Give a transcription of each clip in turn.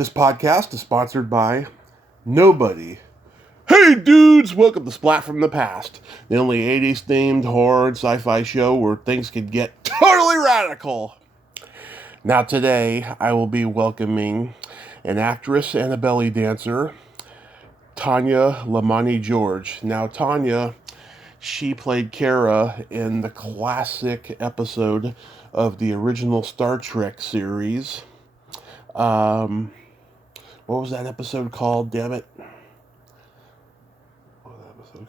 This podcast is sponsored by nobody. Hey dudes, welcome to Splat from the Past, the only 80s themed horror and sci-fi show where things can get totally radical. Now today, I will be welcoming an actress and a belly dancer, Tanya Lemani George. Now Tanya, she played Cara in the classic episode of the original Star Trek series. What was that episode called? Damn it. What was that episode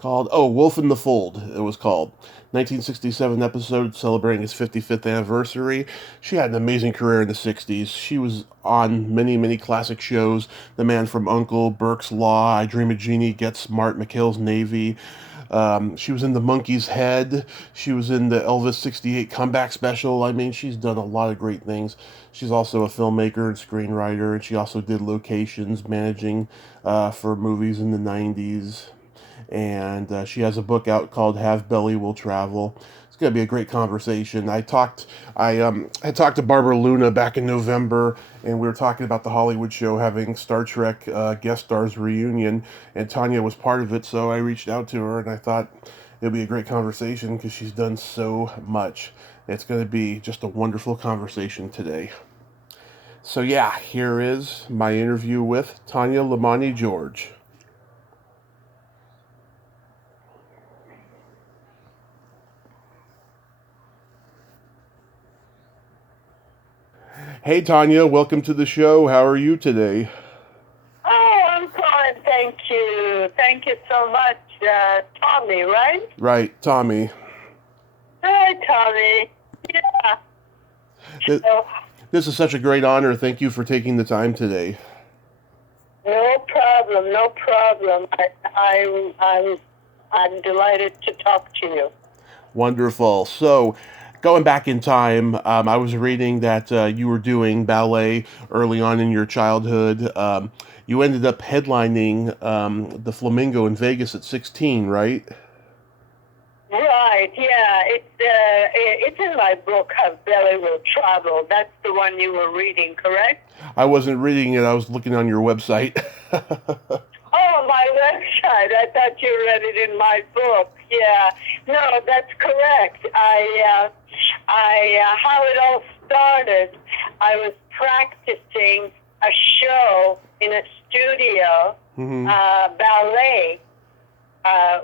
called? Wolf in the Fold, it was called. 1967 episode celebrating his 55th anniversary. She had an amazing career in the 60s. She was on many, many classic shows. The Man from U.N.C.L.E., Burke's Law, Dream of Jeannie, Get Smart, McHale's Navy. She was in the Monkees' Head. She was in the Elvis 68 comeback special. I mean, she's done a lot of great things. She's also a filmmaker and screenwriter, and she also did locations managing for movies in the 90s. And she has a book out called Have Belly Will Travel. It's going to be a great conversation. I talked to Barbara Luna back in November, and we were talking about the Hollywood show having Star Trek guest stars reunion, and Tanya was part of it, so I reached out to her, and I thought it'd be a great conversation because she's done so much. It's going to be just a wonderful conversation today. So yeah, here is my interview with Tanya Lemani George. Hey, Tanya, welcome to the show. How are you today? Oh, I'm fine, thank you. Thank you so much, Tommy, right? Right, Tommy. Hi, Tommy. Yeah. This is such a great honor. Thank you for taking the time today. No problem, no problem. I'm delighted to talk to you. Wonderful. So, going back in time, I was reading that you were doing ballet early on in your childhood. You ended up headlining the Flamingo in Vegas at 16, right? Right, yeah. It's in my book, How Belly Will Travel. That's the one you were reading, correct? I wasn't reading it. I was looking on your website. Oh, my website. I thought you read it in my book. Yeah. No, that's correct. How it all started, I was practicing a show in a studio, ballet,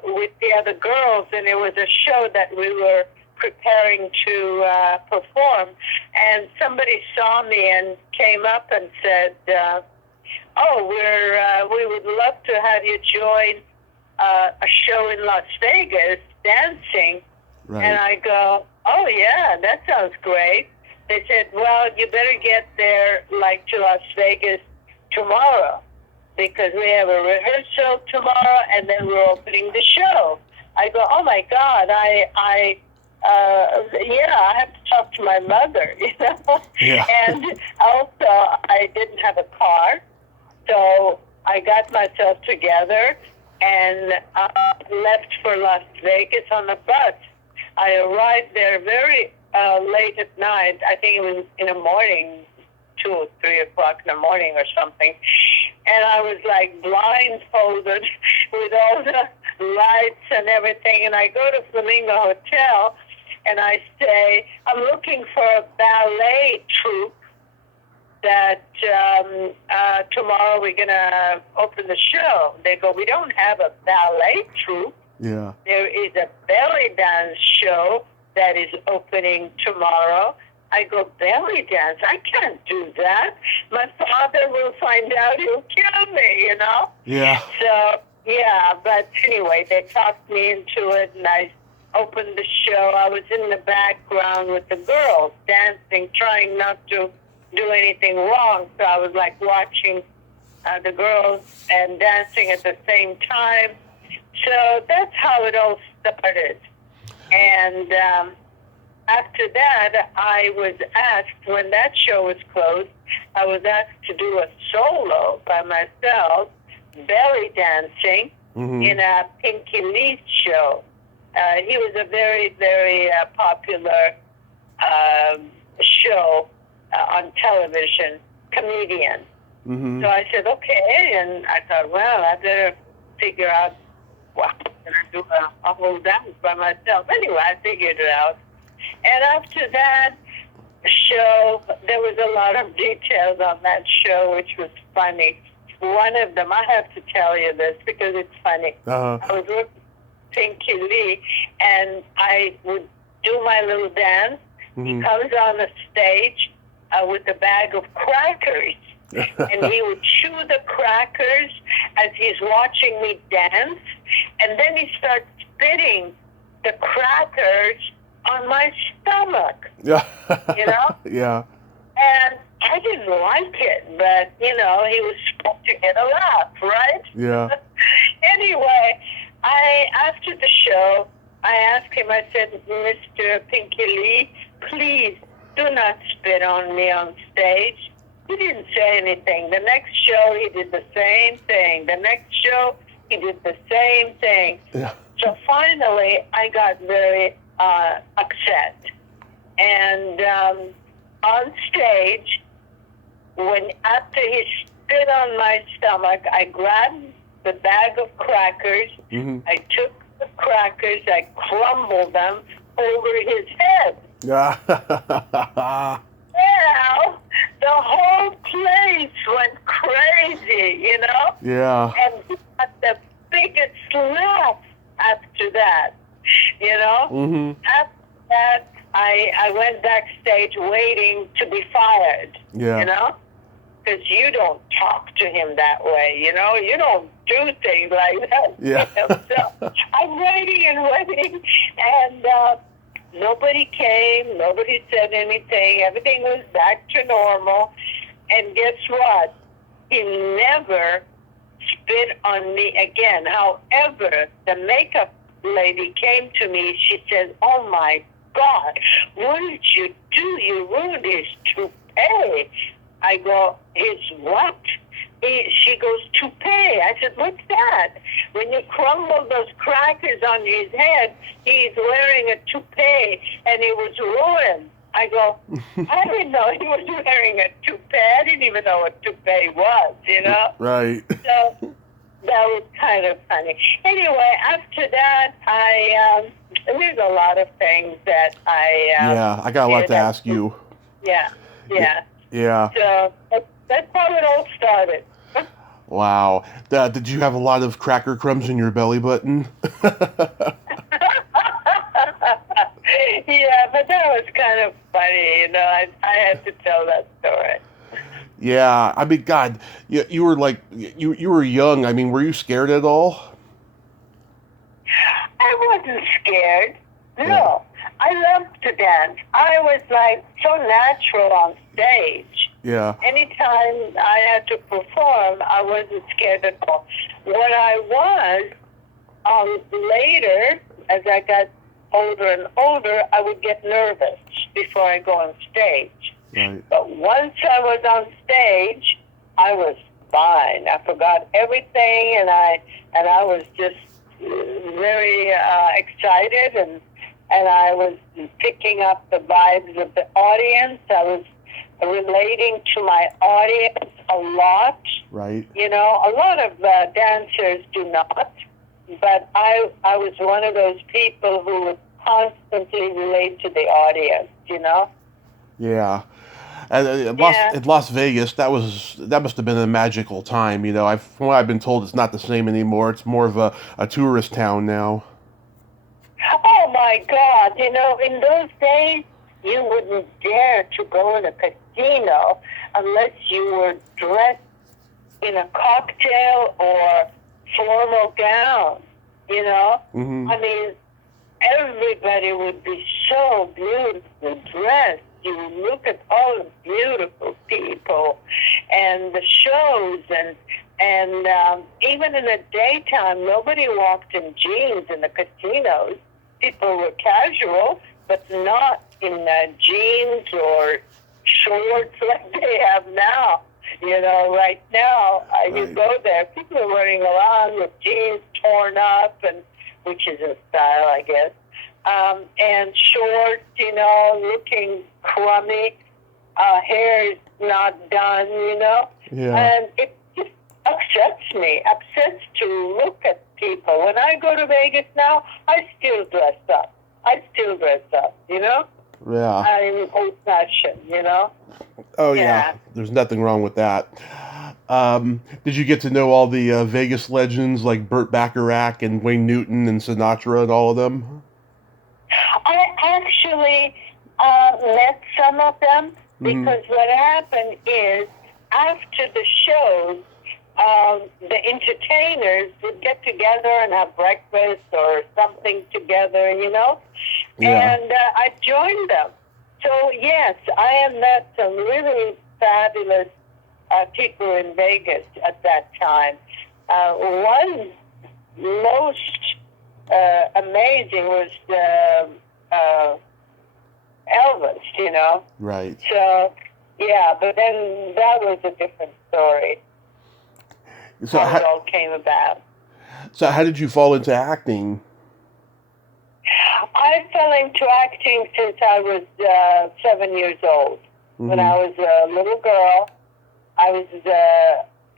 with the other girls, and it was a show that we were preparing to perform. And somebody saw me and came up and said, we would love to have you join a show in Las Vegas, dancing. Right. And I go, oh, yeah, that sounds great. They said, well, you better get there, to Las Vegas tomorrow, because we have a rehearsal tomorrow, and then we're opening the show. I go, oh, my God, I have to talk to my mother, Yeah. And also, I didn't have a car, so I got myself together and left for Las Vegas on a bus. I arrived there very late at night. I think it was in the morning, 2 or 3 o'clock in the morning or something. And I was blindfolded with all the lights and everything. And I go to Flamingo Hotel and I say, I'm looking for a ballet troupe that tomorrow we're going to open the show. They go, we don't have a ballet troupe. Yeah. There is a belly dance show that is opening tomorrow. I go, belly dance? I can't do that. My father will find out, he'll kill me, Yeah. So, yeah, but anyway, they talked me into it, and I opened the show. I was in the background with the girls, dancing, trying not to do anything wrong. So I was watching the girls and dancing at the same time. So that's how it all started. And after that, I was asked, when that show was closed, I was asked to do a solo by myself, belly dancing, in a Pinky Lee show. He was a very, very popular show on television comedian. Mm-hmm. So I said, okay, and I thought, well, I better figure out, wow, can I do a whole dance by myself? Anyway, I figured it out. And after that show, there was a lot of details on that show, which was funny. One of them, I have to tell you this because it's funny. Uh-huh. I was with Pinky Lee, and I would do my little dance. Mm-hmm. He comes on the stage with a bag of crackers, and he would chew the crackers as he's watching me dance, and then he starts spitting the crackers on my stomach, Yeah. you know? Yeah. And I didn't like it, but, you know, he was supposed to get a laugh, right? Yeah. Anyway, after the show, I asked him, I said, Mr. Pinky Lee, please do not spit on me on stage. He didn't say anything. The next show, he did the same thing. The next show, he did the same thing. Yeah. So finally, I got very upset. And on stage, after he spit on my stomach, I grabbed the bag of crackers. Mm-hmm. I took the crackers, I crumbled them over his head. Yeah. Well, the whole place went crazy, you know? Yeah. And he got the biggest laugh after that, you know? Mm-hmm. After that, I went backstage waiting to be fired, Yeah. you know? Because you don't talk to him that way, you know? You don't do things like that. Yeah. You know? So I'm waiting and waiting, and nobody came, nobody said anything, everything was back to normal, and guess what? He never spit on me again. However, the makeup lady came to me, she said, oh my God, what did you do? You ruined his toupee. I go, his what? She goes, toupee. I said, what's that? When you crumble those crackers on his head, he's wearing a toupee, and he was ruined. I go, I didn't know he was wearing a toupee. I didn't even know what toupee was, you know? Right. So that was kind of funny. Anyway, after that, there's a lot of things that Yeah, I got a lot to ask you. Yeah. Yeah. So that's how it all started. Wow. Did you have a lot of cracker crumbs in your belly button? Yeah, but that was kind of funny, you know. I had to tell that story. Yeah, I mean, God, you were like, you were young. I mean, were you scared at all? I wasn't scared. No, I loved to dance. I was like so natural on stage. Yeah. Anytime I had to perform, I wasn't scared at all. What I was, later, as I got older and older, I would get nervous before I go on stage. Right. But once I was on stage, I was fine. I forgot everything, and I was just very excited, and I was picking up the vibes of the audience. I was relating to my audience a lot. Right. You know, a lot of dancers do not, but I was one of those people who would constantly relate to the audience, you know? Yeah. And in Las Vegas, that must have been a magical time. You know, from what I've been told, it's not the same anymore. It's more of a tourist town now. Oh my God! You know, in those days, you wouldn't dare to go in a casino unless you were dressed in a cocktail or formal gown. You know, Mm-hmm. I mean, everybody would be so beautifully dressed. You look at all the beautiful people and the shows, and even in the daytime, nobody walked in jeans in the casinos. People were casual, but not in jeans or shorts like they have now. You know, right now, you go there, people are running around with jeans torn up, and which is in style, I guess. And shorts, you know, looking crummy. hair is not done, Yeah. and it just upsets to look at people. When I go to Vegas now, I still dress up. Yeah. I'm old-fashioned. Oh, Yeah. yeah. There's nothing wrong with that. Did you get to know all the Vegas legends like Burt Bacharach and Wayne Newton and Sinatra and all of them? I actually met some of them because what happened is after the shows, the entertainers would get together and have breakfast or something together, Yeah. and I joined them. So, yes, I have met some really fabulous people in Vegas at that time. One most amazing was Elvis, Right. So, yeah, but then that was a different story, So how it all came about. So how did you fall into acting? I fell into acting since I was 7 years old. When I was a little girl, I was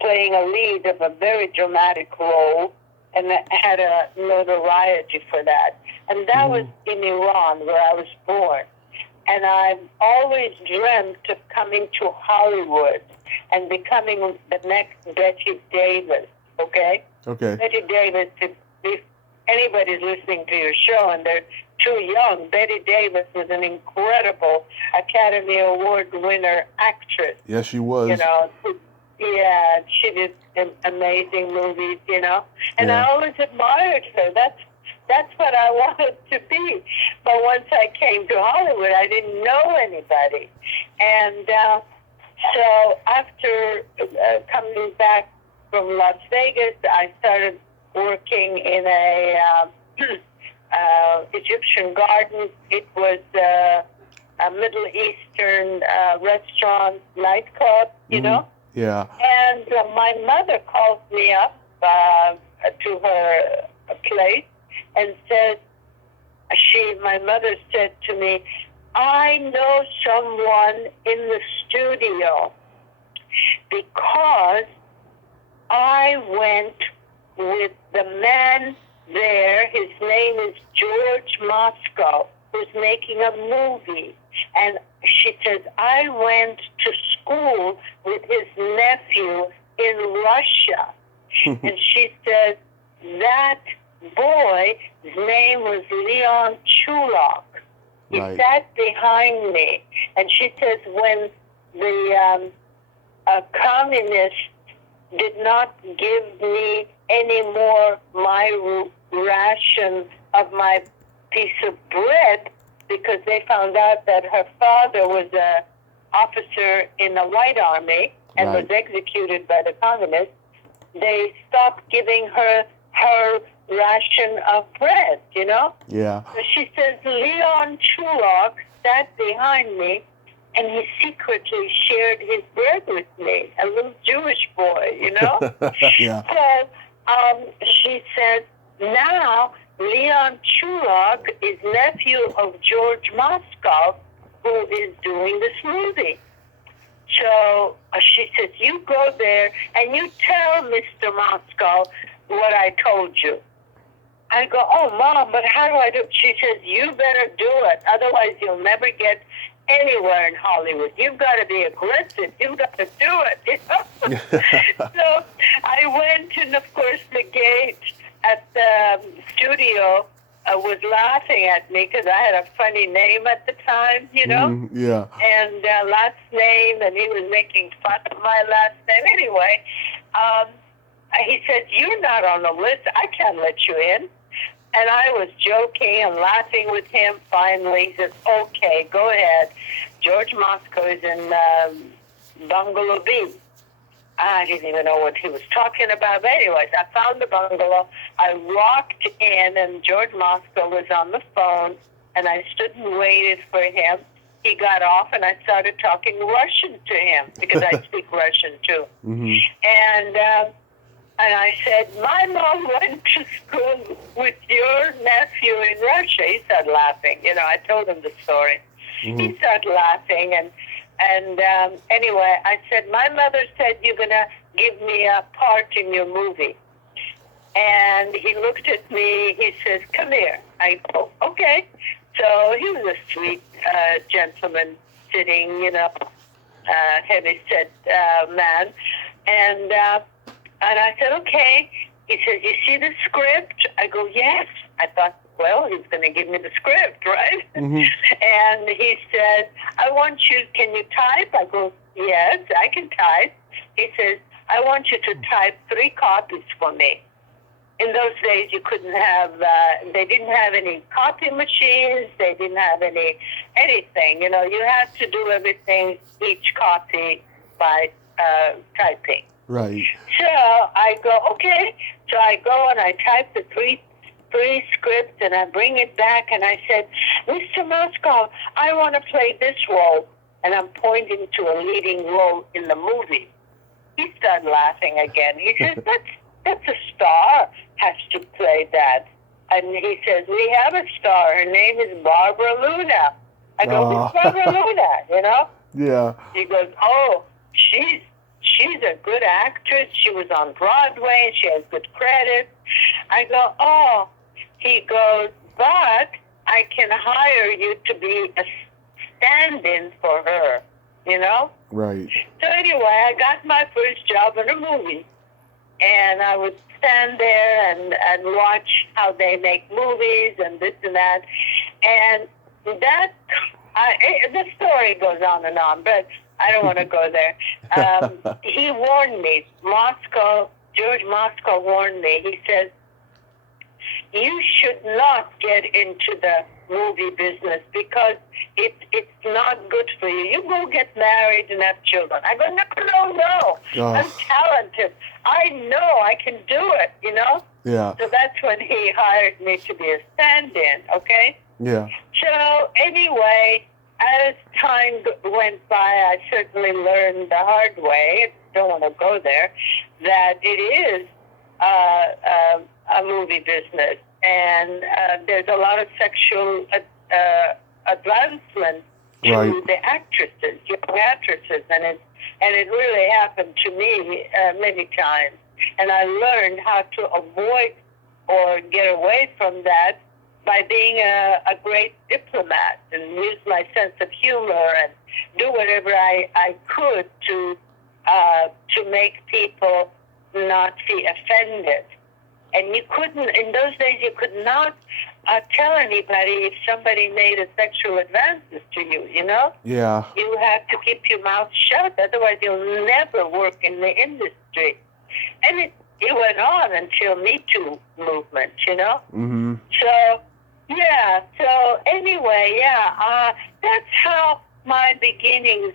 playing a lead of a very dramatic role, and I had a notoriety for that. And that was in Iran, where I was born. And I've always dreamt of coming to Hollywood and becoming the next Betty Davis, okay? Okay. Betty Davis, if anybody's listening to your show and they're too young, Betty Davis was an incredible Academy Award winner actress. Yes, she was. Yeah, she did amazing movies, And I always admired her. That's what I wanted to be. But once I came to Hollywood, I didn't know anybody. And so after coming back from Las Vegas, I started working in a Egyptian garden. It was a Middle Eastern restaurant nightclub, Yeah. And my mother called me up to her place and said, my mother said to me, I know someone in the studio because I went with the man there. His name is George Moscow, who's making a movie. And she says, I went to school with his nephew in Russia. And she says, that boy, his name was Leon Chulak. He sat behind me. And she says, when the communists did not give me any more my ration of my piece of bread, because they found out that her father was an officer in the White Army and was executed by the communists, they stopped giving her ration of bread, Yeah. So she says, Leon Chulak sat behind me, and he secretly shared his bread with me, a little Jewish boy, Yeah. So she says, now Leon Chulak is nephew of George Moscow, who is doing this movie. So she says, you go there and you tell Mr. Moscow what I told you. I go, oh, Mom, but how do I do it? She says, you better do it. Otherwise, you'll never get anywhere in Hollywood. You've got to be aggressive. You've got to do it. So I went, and of course, the gate at the studio was laughing at me because I had a funny name at the time, Yeah. and last name, and he was making fun of my last name. Anyway, he said, you're not on the list. I can't let you in. And I was joking and laughing with him. Finally, he said, okay, go ahead. George Moscow is in Bungalow B. I didn't even know what he was talking about. But anyways, I found the bungalow. I walked in, and George Moscow was on the phone, and I stood and waited for him. He got off, and I started talking Russian to him because I speak Russian, too. And I said, my mom went to school with your nephew in Russia. He started laughing. I told him the story. He started laughing, and And anyway, I said, my mother said you're going to give me a part in your movie. And he looked at me, he says, come here. I go, okay. So he was a sweet gentleman sitting, heavy-set man. And I said, okay. He said, you see the script? I go, yes. I thought, well, he's going to give me the script, right? Mm-hmm. And he said, can you type? I go, yes, I can type. He says, I want you to type 3 copies for me. In those days, you couldn't have, they didn't have any copy machines. They didn't have anything. You had to do everything, each copy by typing. Right. So I go, okay. So I go and I type the three scripts and I bring it back and I said, Mr. Moskow, I want to play this role. And I'm pointing to a leading role in the movie. He started laughing again. He says, that's a star has to play that. And he says, we have a star. Her name is Barbara Luna. I go, who's Barbara Luna, Yeah. He goes, oh, she's a good actress. She was on Broadway. She has good credit. I go, oh. He goes, but I can hire you to be a stand-in for her, Right. So anyway, I got my first job in a movie. And I would stand there and watch how they make movies and this and that. And the story goes on and on, but I don't want to go there. He warned me, George Moskow warned me. He said, you should not get into the movie business because it's not good for you. You go get married and have children. I go, no. Oh. I'm talented. I know I can do it, Yeah. So that's when he hired me to be a stand-in, okay? Yeah. So anyway, as time went by, I certainly learned the hard way, don't want to go there, that it is a movie business. And there's a lot of sexual advancement to Right. the actresses, young actresses, and it really happened to me many times. And I learned how to avoid or get away from that by being a great diplomat and use my sense of humor and do whatever I could to make people not be offended. And you couldn't, in those days, you could not tell anybody if somebody made a sexual advances to you, Yeah. You had to keep your mouth shut, otherwise you'll never work in the industry. And it went on until Me Too movement, Mm-hmm. So anyway, that's how my beginnings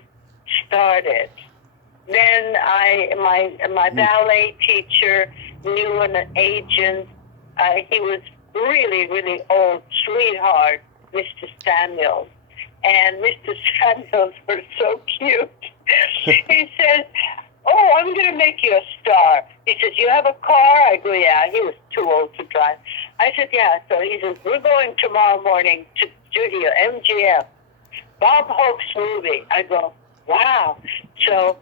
started. Then my ballet teacher knew an agent. He was really, really old, sweetheart, Mr. Samuels. And Mr. Samuels was so cute. He says, oh, I'm going to make you a star. He says, you have a car? I go, yeah. He was too old to drive. I said, yeah. So he says, we're going tomorrow morning to studio, MGM, Bob Hope's movie. I go, wow. So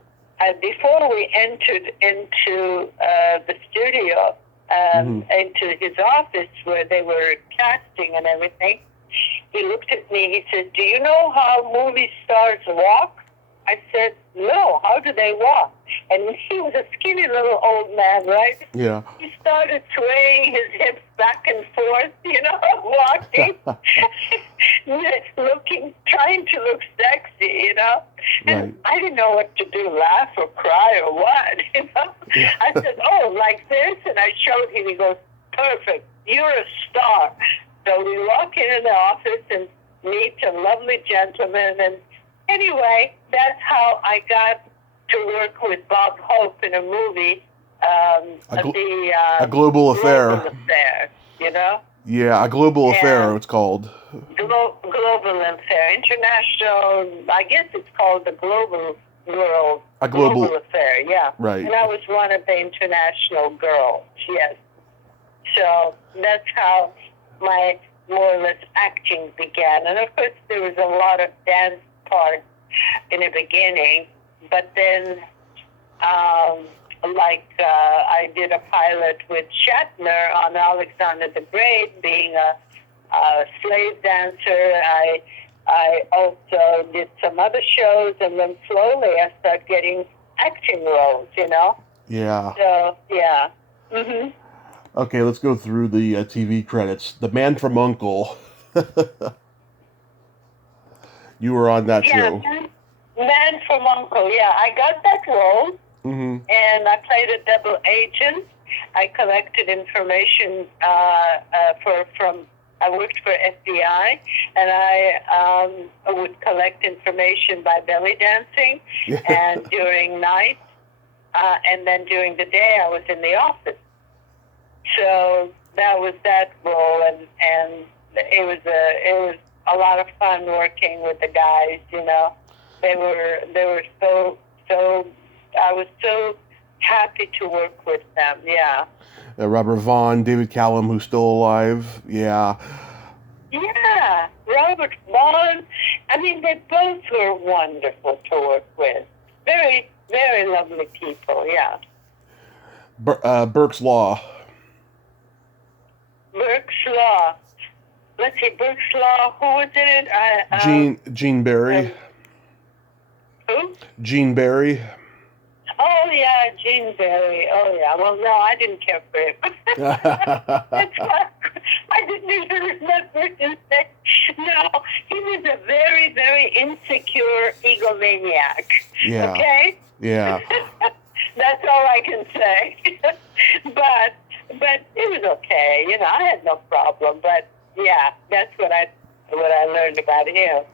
before we entered into the studio, into his office where they were casting and everything, he looked at me. He said, do you know how movie stars walk? I said, no, how do they walk? And he was a skinny little old man, right? Yeah. He started swaying his hips back and forth, walking, trying to look sexy, And Right. I didn't know what to do, laugh or cry or what, Yeah. I said, oh, like this? And I showed him. He goes, perfect, you're a star. So we walk into the office and meet a lovely gentleman. And anyway, that's how I got to work with Bob Hope in a movie, A Global Global Affair. Affair, Yeah, A Global Affair, Yeah. it's called. Global Affair, international. I guess it's called the Global World. A Global Affair, yeah. Right. And I was one of the international girls, yes. So that's how my more or less acting began. And of course, there was a lot of dance part in the beginning, but then, I did a pilot with Shatner on Alexander the Great, being a slave dancer. I also did some other shows, and then slowly I started getting acting roles, Yeah. So, yeah. Mm-hmm. Okay, let's go through the TV credits. The Man from U.N.C.L.E. You were on that Yeah, show. Man from U.N.C.L.E. Yeah, I got that role, Mm-hmm. and I played a double agent. I collected information I worked for FBI, and I would collect information by belly dancing, and during night, and then during the day, I was in the office. So that was that role, and it was a lot of fun working with the guys. They were so I was so happy to work with them. Yeah. Robert Vaughn, David Callum, who's still alive. Yeah. Yeah, Robert Vaughn. I mean, they both were wonderful to work with. Very, very lovely people. Yeah. Burke's Law. Burke's Law. Let's see, Burke's Law. Who was in it? Gene Barry. Who? Gene Barry. Oh, yeah, Gene Barry. Oh, yeah. Well, no, I didn't care for him. That's why I didn't even remember his name. No, he was a very, very insecure egomaniac. Yeah. Okay? Yeah. That's all I can say. but it was okay. I had no problem. But, yeah, that's what I learned about him,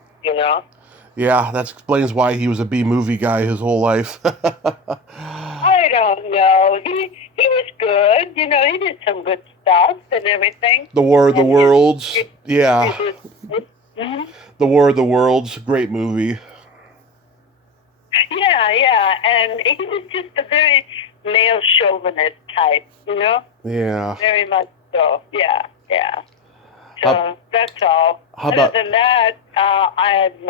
Yeah, that explains why he was a B-movie guy his whole life. I don't know. He was good. He did some good stuff and everything. The War of the Worlds. Yeah. Mm-hmm. The War of the Worlds. Great movie. Yeah. And he was just a very male chauvinist type, Yeah. Very much so. Yeah. So that's all. Other than that, I had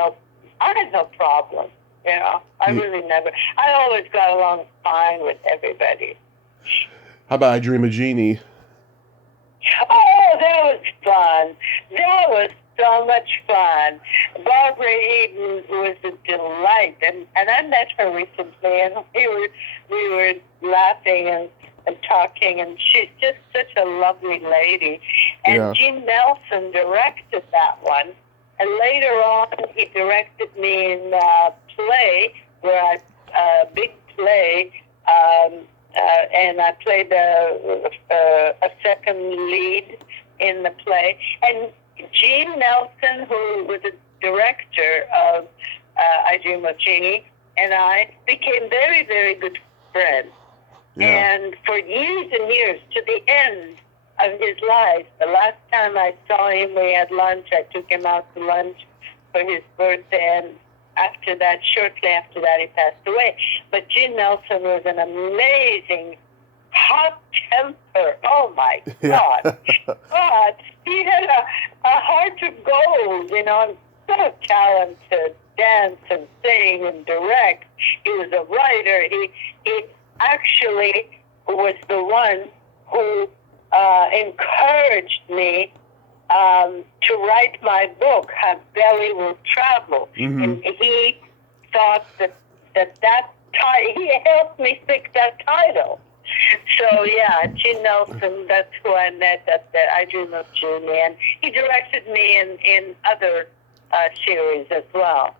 no problem. I really never. I always got along fine with everybody. How about I Dream of Jeannie? Oh, that was fun. That was so much fun. Barbara Eden was a delight, and I met her recently, and we were laughing and talking, and she's just such a lovely lady. And Gene Nelson directed that one. And later on, he directed me in a play, a big play, and I played a second lead in the play. And Gene Nelson, who was the director of I Dream of Jeannie, and I became very, very good friends. Yeah. And for years and years, to the end of his life, the last time I saw him, we had lunch. I took him out to lunch for his birthday, and shortly after that, he passed away. But Gene Nelson was an amazing, hot temper. Oh my God! But he had a heart of gold, and so talented, dance and sing and direct. He was a writer. He actually was the one who encouraged me to write my book, How Belly Will Travel. Mm-hmm. And he thought that he helped me pick that title. So, yeah, Gene Nelson, that's who I met at the I Dream of Jeannie, and he directed me in other series as well.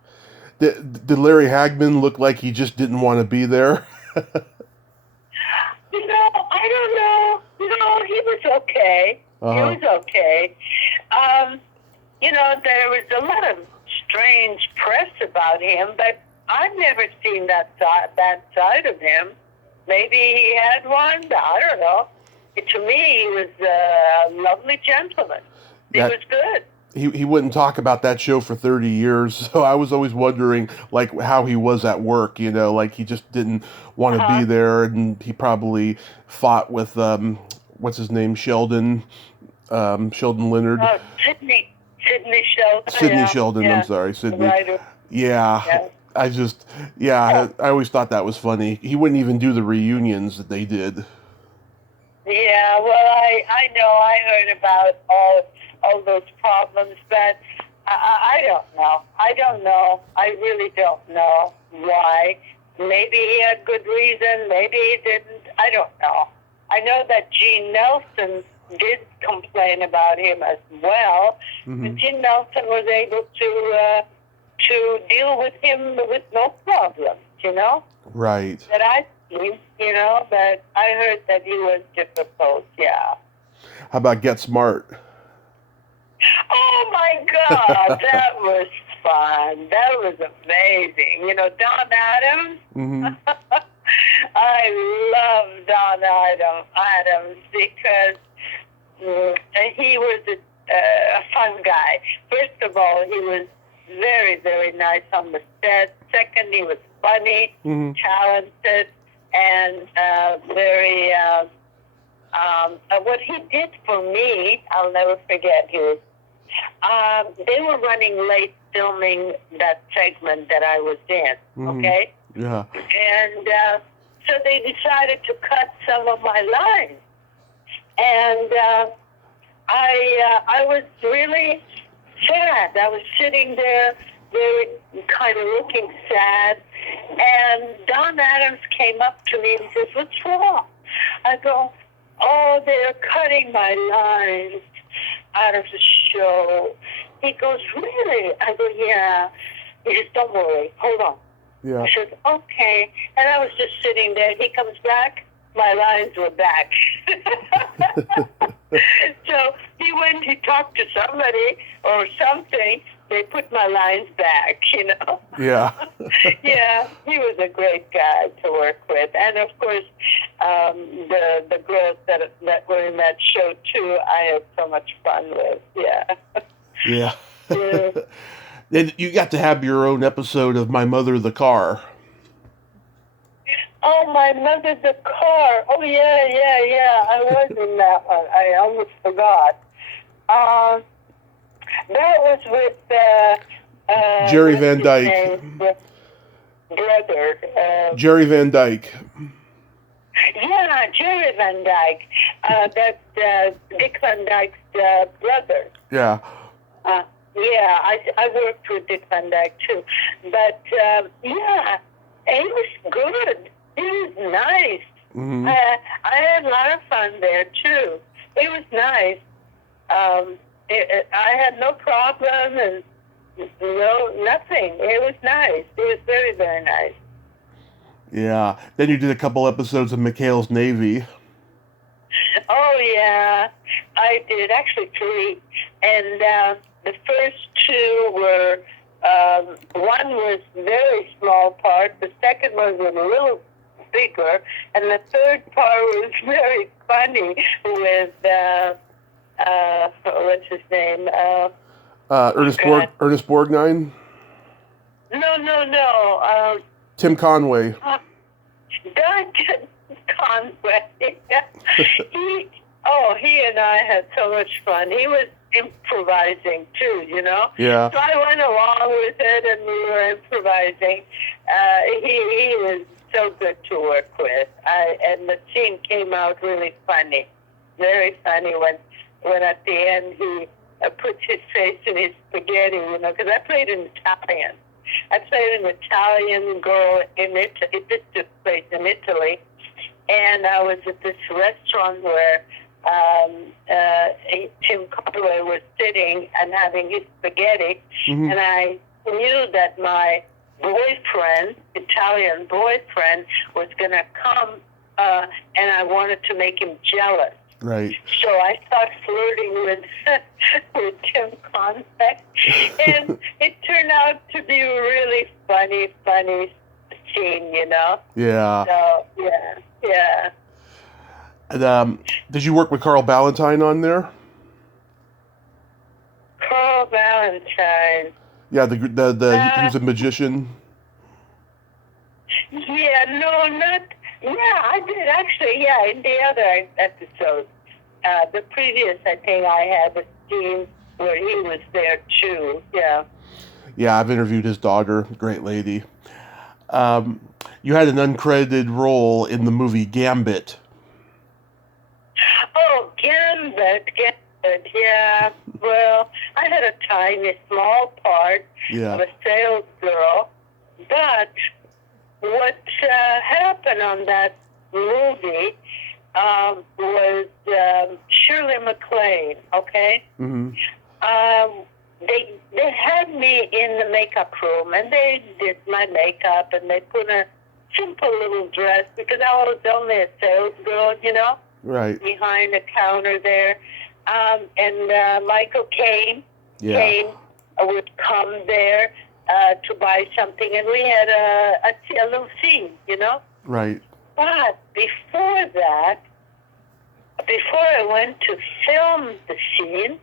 Did Larry Hagman look like he just didn't want to be there? I don't know. He was okay. Uh-huh. He was okay. There was a lot of strange press about him, but I've never seen that side of him. Maybe he had one. I don't know. To me, he was a lovely gentleman. He was good. He wouldn't talk about that show for 30 years, so I was always wondering, how he was at work, he just didn't want to be there, and he probably fought with, what's his name, Sheldon Leonard. Sidney Sheldon. Sidney Sheldon, yeah. I'm sorry, Sidney. Writer. Yeah. I just, yeah, I always thought that was funny. He wouldn't even do the reunions that they did. Yeah, well, I know I heard about all those problems, but I don't know. I don't know. I really don't know why. Maybe he had good reason. Maybe he didn't. I don't know. I know that Gene Nelson did complain about him as well, but Gene Nelson was able to deal with him with no problem. You know. Right. That I seen. You know, but I heard that he was difficult. Yeah. How about Get Smart? Oh my God, that was fun. That was amazing. You know, Don Adams. I love Don Adams because he was a fun guy. First of all, he was very, very nice on the set. Second, he was funny, talented, and very. What he did for me, I'll never forget. They were running late filming that segment that I was in. Okay. Yeah. And so they decided to cut some of my lines, and I was really sad. I was sitting there, very kind of looking sad, and Don Adams came up to me and says, "What's wrong?" I go, "Oh, they're cutting my lines out of the show." He goes, "Really?" I go, "Yeah." He says, "Don't worry, hold on." Yeah. I said, "Okay." And I was just sitting there. He comes back. My lines were back. So he went, he talked to somebody or something. They put my lines back, you know. Yeah. Yeah, he was a great guy to work with. And, of course, the girls that were in that show, too, I had so much fun with. Yeah. Yeah. Yeah. Then you got to have your own episode of My Mother the Car. Oh, My Mother the Car. Oh, yeah. I was in that one. I almost forgot. That was with Jerry Van Dyke. Brother. Jerry Van Dyke. Yeah, Jerry Van Dyke. That's Dick Van Dyke's brother. Yeah. Yeah, I worked with Dick Van Dyke too. But, yeah, it was good. It was nice. I had a lot of fun there too. It was nice. I had no problem and nothing. It was nice. It was very, very nice. Yeah. Then you did a couple episodes of McHale's Navy. Oh, yeah. I did. Actually, 3. And the first 2 were, one was very small part. The second one was a little bigger. And the third part was very funny with, what's his name? Ernest Borgnine? No. Tim Conway. Doug Conway. He and I had so much fun. He was improvising too, you know? Yeah. So I went along with it and we were improvising. He was so good to work with. And the scene came out really funny. Very funny when at the end he puts his face in his spaghetti, you know, because I played an Italian. I played an Italian girl in Italy. This took place in Italy. And I was at this restaurant where Tim Conway was sitting and having his spaghetti. And I knew that my boyfriend, Italian boyfriend, was going to come and I wanted to make him jealous. Right. So I started flirting with Tim Conway, and it turned out to be a really funny scene, you know? Yeah. So, yeah. And, did you work with Carl Ballantine on there? Carl Ballantine. Yeah, he was a magician. Yeah, no, not... Yeah, I did actually. Yeah, in the other episode, the previous, I think I had a scene where he was there too. Yeah. Yeah, I've interviewed his daughter. Great lady. Um, you had an uncredited role in the movie Gambit. Oh, Gambit, yeah. Well, I had a tiny, small part of Yeah. a sales girl, but what happened on that movie was Shirley MacLaine, okay? Mm-hmm. Um, they had me in the makeup room, and they did my makeup, and they put a simple little dress, because I was only a sales girl, Right. behind the counter there. And Michael Yeah. would come there to buy something, and we had a little scene. Right. But before I went to film the scene,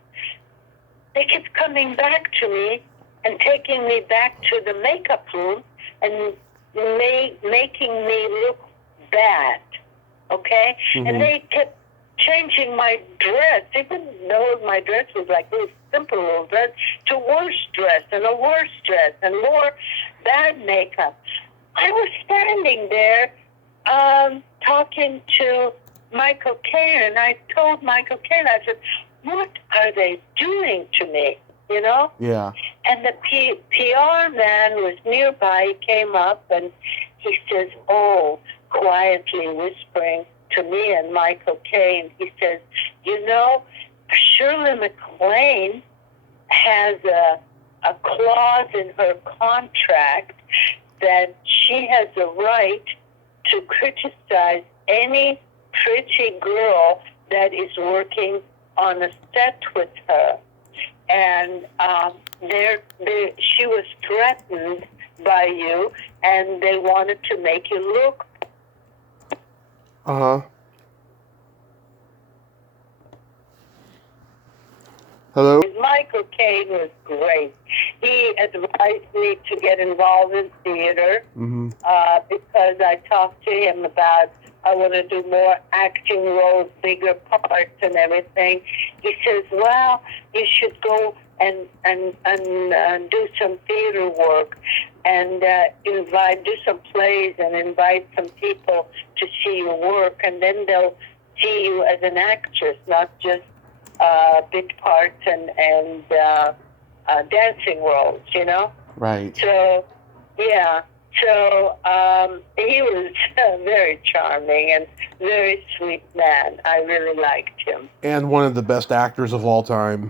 they kept coming back to me and taking me back to the makeup room and making me look bad, okay? Mm-hmm. And they kept changing my dress, even though my dress was like this simple little dress, to worse dress and a worse dress and more bad makeup. I was standing there talking to Michael Caine, and I told Michael Caine, I said, what are they doing to me, Yeah. And the PR man was nearby. He came up and he says, quietly whispering to me and Michael Caine, he says, Shirley MacLaine has a clause in her contract that she has a right to criticize any pretty girl that is working on a set with her. And she was threatened by you, and they wanted to make you look. Uh-huh. Hello? Michael Caine was great. He advised me to get involved in theater because I talked to him about I want to do more acting roles, bigger parts and everything. He says, well, you should go and do some theater work and do some plays and invite some people to see your work, and then they'll see you as an actress, not just big parts and dancing roles, Right. So, yeah. So he was very charming and very sweet man. I really liked him. And one of the best actors of all time.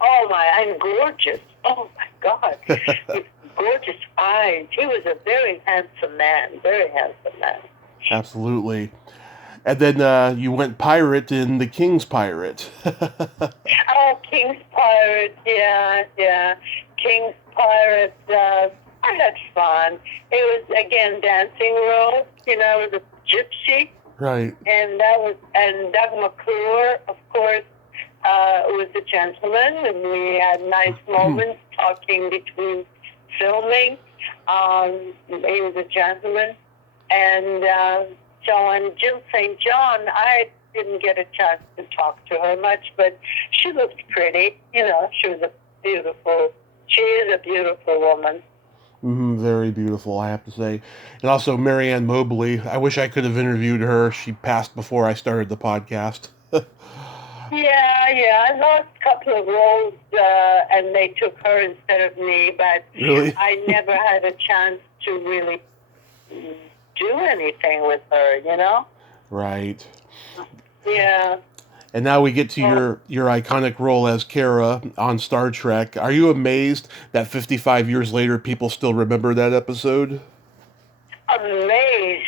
Oh my, and gorgeous. Oh my God. With gorgeous eyes. He was a very handsome man. Very handsome man. Absolutely. And then you went pirate in The King's Pirate. Oh, King's Pirate, yeah. King's Pirate, I had fun. It was, again, dancing roles, it was a gypsy. Right. And Doug McClure, of course, was a gentleman, and we had nice moments talking between filming. He was a gentleman. And Jill St. John, I didn't get a chance to talk to her much, but she looked pretty. She is a beautiful woman. Very beautiful, I have to say. And also Marianne Mobley. I wish I could have interviewed her. She passed before I started the podcast. Yeah. I lost a couple of roles, and they took her instead of me, but Really? I never had a chance to really do anything with her, Right. Yeah. And now we get to your iconic role as Cara on Star Trek. Are you amazed that 55 years later people still remember that episode? Amazed.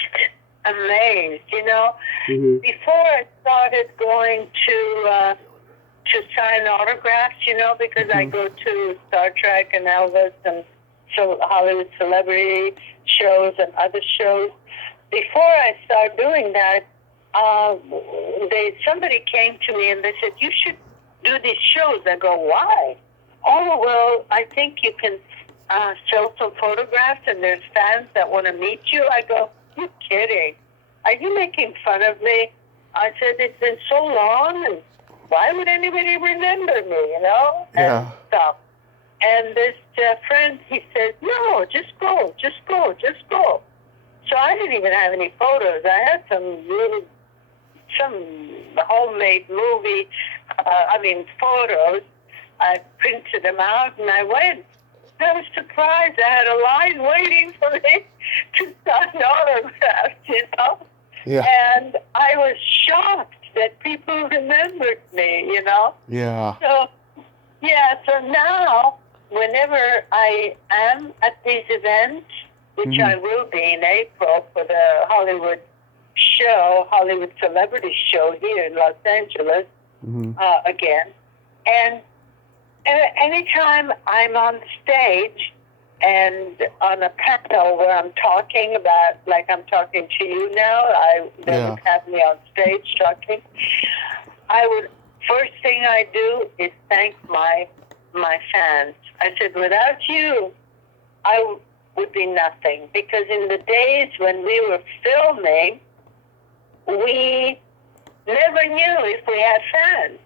Before I started going to sign autographs, because I go to Star Trek and Elvis and so Hollywood celebrity shows and other shows. Before I start doing that, somebody came to me and they said, you should do these shows. I go, why? Oh, well, I think you can show some photographs and there's fans that want to meet you. I go, you're kidding. Are you making fun of me? I said, it's been so long, and why would anybody remember me, Yeah. And stuff. And this friend, he said, no, just go, just go, just go. So I didn't even have any photos. I had some homemade movie, photos. I printed them out and I went. I was surprised. I had a line waiting for me to sign autographs, Yeah. And I was shocked that people remembered me, Yeah. So now, whenever I am at these events, which I will be in April for the Hollywood Celebrity Show here in Los Angeles, again, and anytime I'm on stage and on a panel where I'm talking about, like I'm talking to you now, they would have me on stage talking, first thing I do is thank my fans. I said, without you, I would be nothing. Because in the days when we were filming, we never knew if we had fans.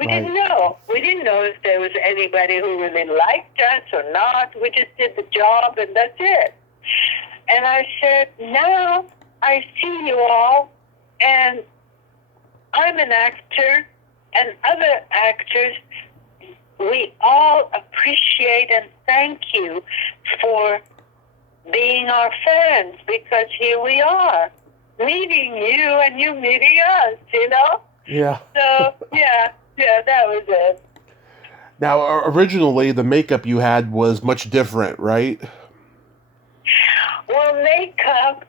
We didn't know. We didn't know if there was anybody who really liked us or not. We just did the job and that's it. And I said, now I see you all, and I'm an actor, and other actors, we all appreciate and thank you for being our fans, because here we are, meeting you and you meeting us, Yeah. So, yeah, that was it. Now, originally, the makeup you had was much different, right? Well, makeup,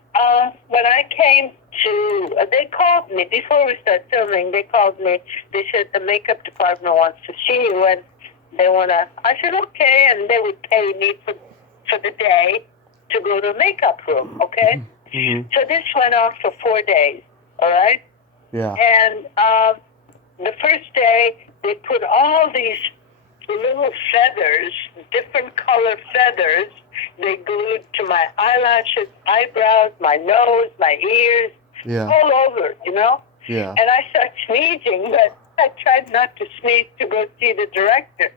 when I came to, they called me, before we started filming, they called me, they said the makeup department wants to see you, and they want to, I said, okay, and they would pay me for the day to go to a makeup room, okay? So this went on for 4 days, all right? Yeah. And the first day, they put all these little feathers, different color feathers, they glued to my eyelashes, eyebrows, my nose, my ears, all over, Yeah. And I started sneezing, but I tried not to sneeze to go see the director.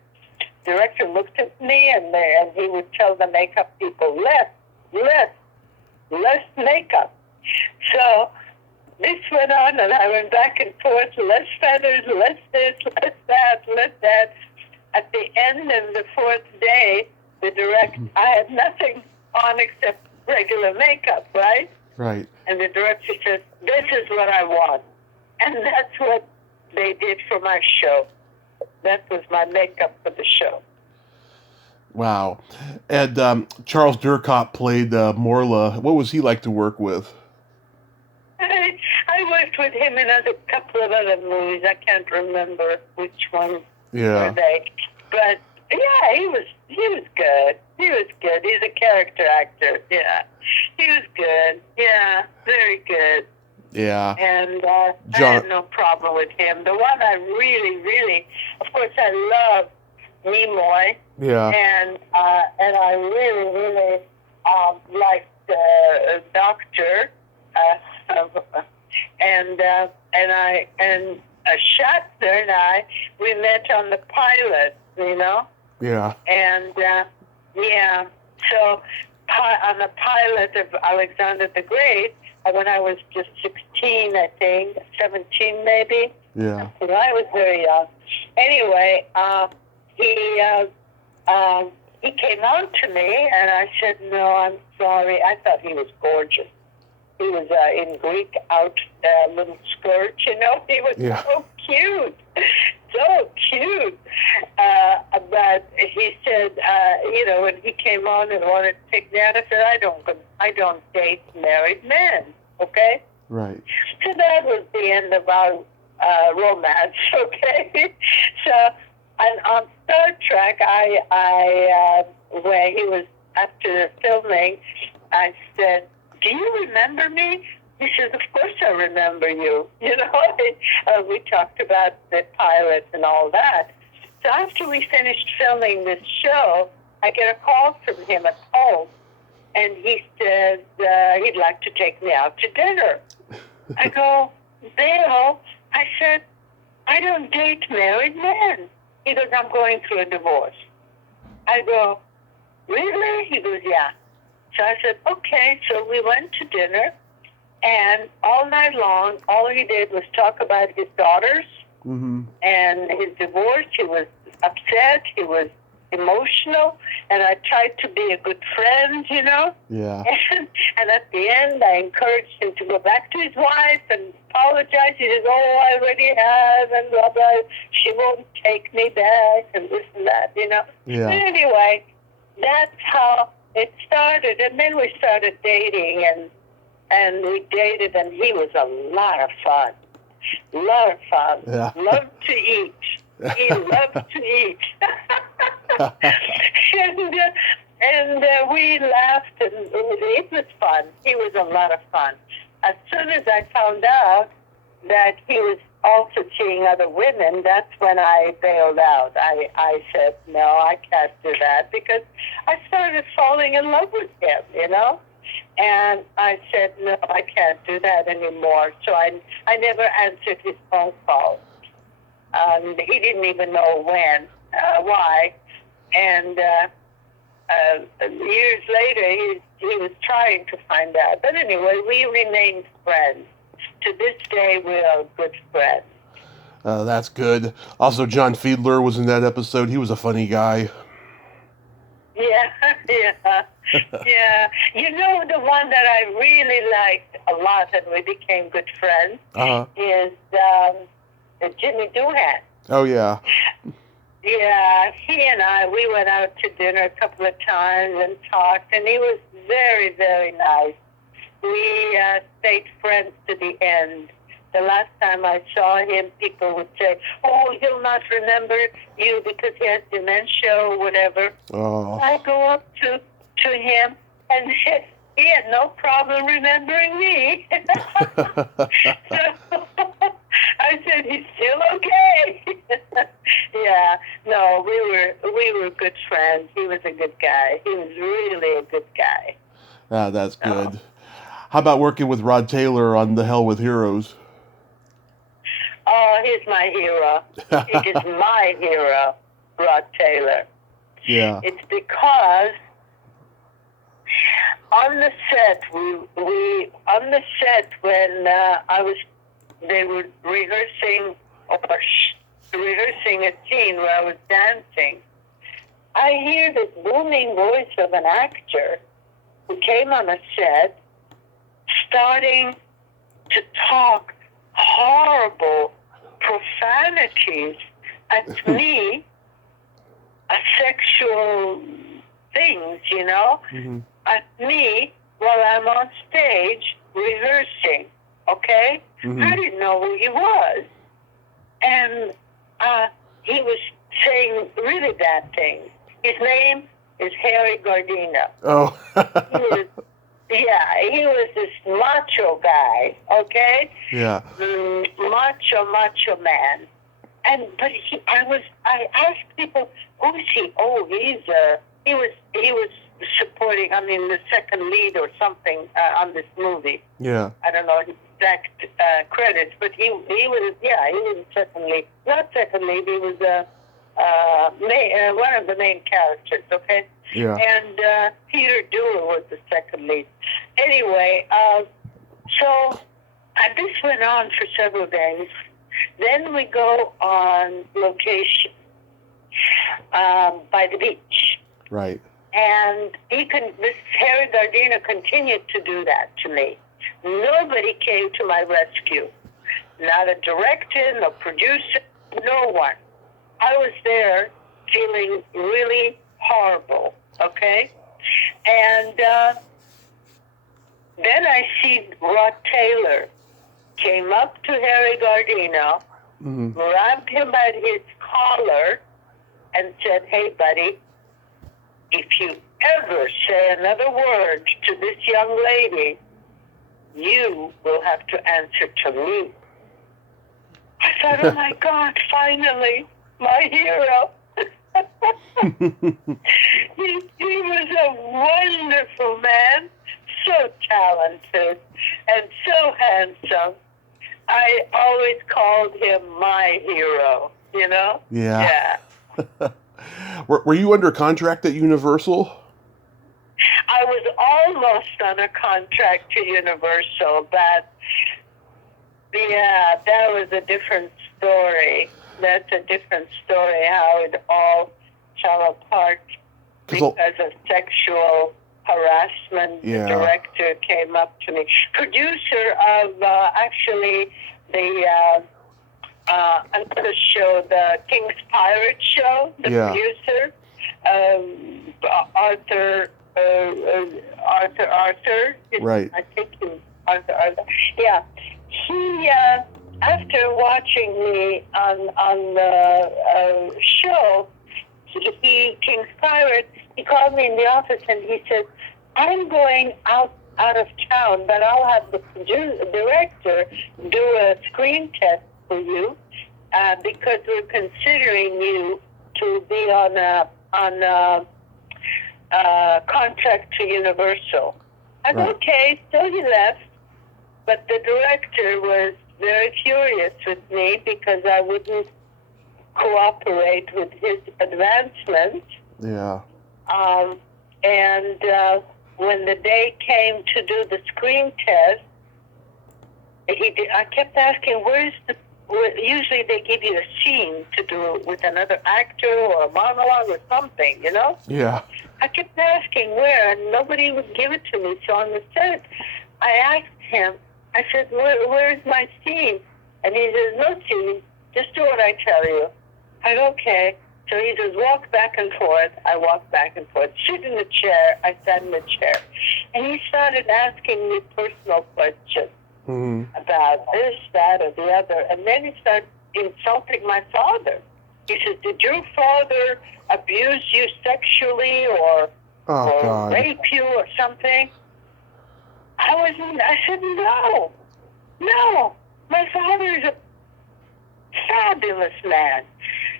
The director looked at me, and he would tell the makeup people, less makeup. So this went on, and I went back and forth, less feathers, less this, less that, less that. At the end of the 4th day, I had nothing on except regular makeup, right? Right. And the director said, this is what I want. And that's what they did for my show. That was my makeup for the show. Wow. And Charles Durkop played Morla. What was he like to work with? I worked with him in a couple of other movies. I can't remember which ones were they. But yeah, he was good. He was good. He's a character actor. Yeah, he was good. Yeah, very good. Yeah. And I had no problem with him. The one I really, really, of course, I love Nimoy. Yeah. And I really, really liked Doctor. And Shatner and I, we met on the pilot, Yeah. And so on the pilot of Alexander the Great, when I was just 16, I think, 17 maybe. Yeah. I was very young. Anyway, he came on to me, and I said, no, I'm sorry. I thought he was gorgeous. He was in Greek little skirt, He was so cute. So cute. But he said, when he came on and wanted to take me out, I said, I don't date married men, okay? Right. So that was the end of our romance, okay? So, and on Star Trek, where he was, after filming, I said, do you remember me? He says, of course I remember you. We talked about the pilot and all that. So after we finished filming this show, I get a call from him at home, and he said he'd like to take me out to dinner. I go, Bill, I said, I don't date married men. He goes, I'm going through a divorce. I go, really? He goes, yeah. So I said, okay. So we went to dinner, and all night long, all he did was talk about his daughters and his divorce. He was upset. He was emotional, and I tried to be a good friend, you know. Yeah. And at the end, I encouraged him to go back to his wife and apologize. He says, "Oh, I already have," and blah blah. She won't take me back, and this and that, you know. Yeah. But anyway, that's how it started, and then we started dating, and we dated, and he was a lot of fun. Lot of fun. Yeah. Loved to eat. He loved to eat. and we laughed, and it was fun. He was a lot of fun. As soon as I found out that he was also seeing other women, that's when I bailed out. I said, no, I can't do that, because I started falling in love with him, you know? And I said, no, I can't do that anymore. So I never answered his phone calls. He didn't even know why. And years later, he was trying to find out. But anyway, we remained friends. To this day, we are good friends. That's good. Also, John Fiedler was in that episode. He was a funny guy. Yeah. You know, the one that I really liked a lot, and we became good friends, is Jimmy Doohan. Oh, yeah. Yeah, he and we went out to dinner a couple of times and talked, and he was very, very nice. We stayed friends to the end. The last time I saw him, people would say, "Oh, he'll not remember you because he has dementia or whatever." Oh. I go up to him, and he had no problem remembering me. So I said, "He's still okay." Yeah, no, we were good friends. He was a good guy. He was really a good guy. That's good. How about working with Rod Taylor on The Hell with Heroes? Oh, he's my hero. He is my hero, Rod Taylor. Yeah. It's because on the set, when they were rehearsing a scene where I was dancing, I hear this booming voice of an actor who came on a set, starting to talk horrible profanities at me, sexual things, you know, at me while I'm on stage rehearsing, okay? I didn't know who he was. And he was saying really bad things. His name is Harry Gardina. Oh. He was this macho guy, okay? Yeah. Macho man. But I asked people, who is he? Oh, he was supporting, the second lead or something on this movie. Yeah. I don't know his exact credits, but he was second lead. Not second lead, he was one of the main characters, okay? Yeah. And Peter Dewar was the second lead. Anyway, so this went on for several days. Then we go on location by the beach. Right. And this Harry Gardina continued to do that to me. Nobody came to my rescue. Not a director, no producer, no one. I was there feeling really horrible, okay? And then I see Rod Taylor came up to Harry Gardino, grabbed him by his collar, and said, "Hey, buddy, if you ever say another word to this young lady, you will have to answer to me." I thought, oh my God, finally, my hero. He was a wonderful man, so talented and so handsome. I always called him my hero, you know? Yeah. Yeah. Were you under contract at Universal? I was almost on a contract to Universal, but yeah, that was a different story. That's a different story, how it all fell apart because of sexual harassment. Yeah. The director came up to me. Producer of actually the another show, the King's Pirate Show, the producer, Arthur. Right. I think Arthur. Yeah. He, after watching me on the show, King's Pirate, he called me in the office and he said, I'm going out of town, but I'll have the director do a screen test for you because we're considering you to be on a contract to Universal. I said, okay, so he left. But the director was very furious with me because I wouldn't cooperate with his advancement. Yeah. And when the day came to do the screen test, I kept asking, usually they give you a scene to do with another actor or a monologue or something, you know? Yeah. I kept asking where, and nobody would give it to me. So on the set, I asked him, I said, where's my scene? And he says, no scene, just do what I tell you. I said, okay. So he says, walk back and forth. I walked back and forth. Sit in the chair. I sat in the chair. And he started asking me personal questions about this, that, or the other. And then he started insulting my father. He said, did your father abuse you sexually or rape you or something? I said, no. My father is a fabulous man,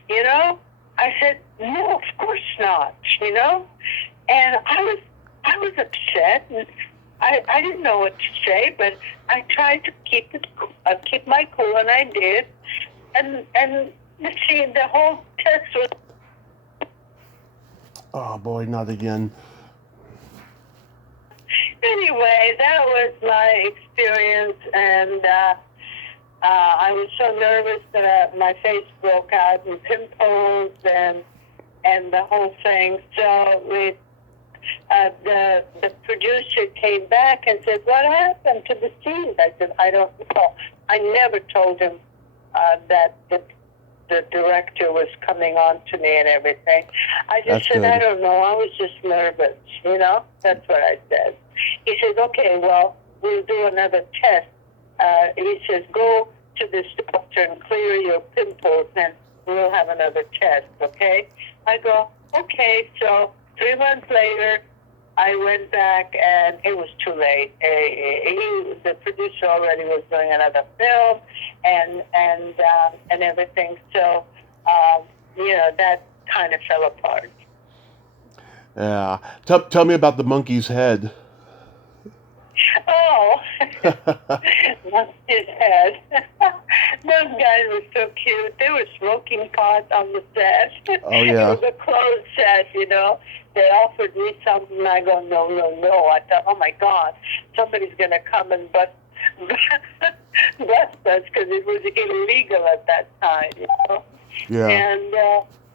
you know? I said, no, of course not, you know? And I was upset, and I didn't know what to say, but I tried to keep my cool, and I did. And let's see, the whole test was... Oh, boy, not again. Anyway, that was my experience, and I was so nervous that my face broke out in pimples and the whole thing. So the producer came back and said, what happened to the scenes? I said, I don't know. I never told him that the director was coming on to me and everything. I just said, I don't know. I was just nervous, you know? That's what I said. He says, okay, well, we'll do another test. He says, go to this doctor and clear your pimples, and we'll have another test, okay? I go, okay. So 3 months later, I went back, and it was too late. The producer already was doing another film, and everything. So, that kind of fell apart. Yeah. Tell me about the Monkees' head. Oh, his head. Those guys were so cute. They were smoking pot on the set. Oh, yeah. It was a closed set, you know. They offered me something, and I go, no. I thought, oh, my God, somebody's going to come and bust us, because it was illegal at that time, you know. Yeah. And,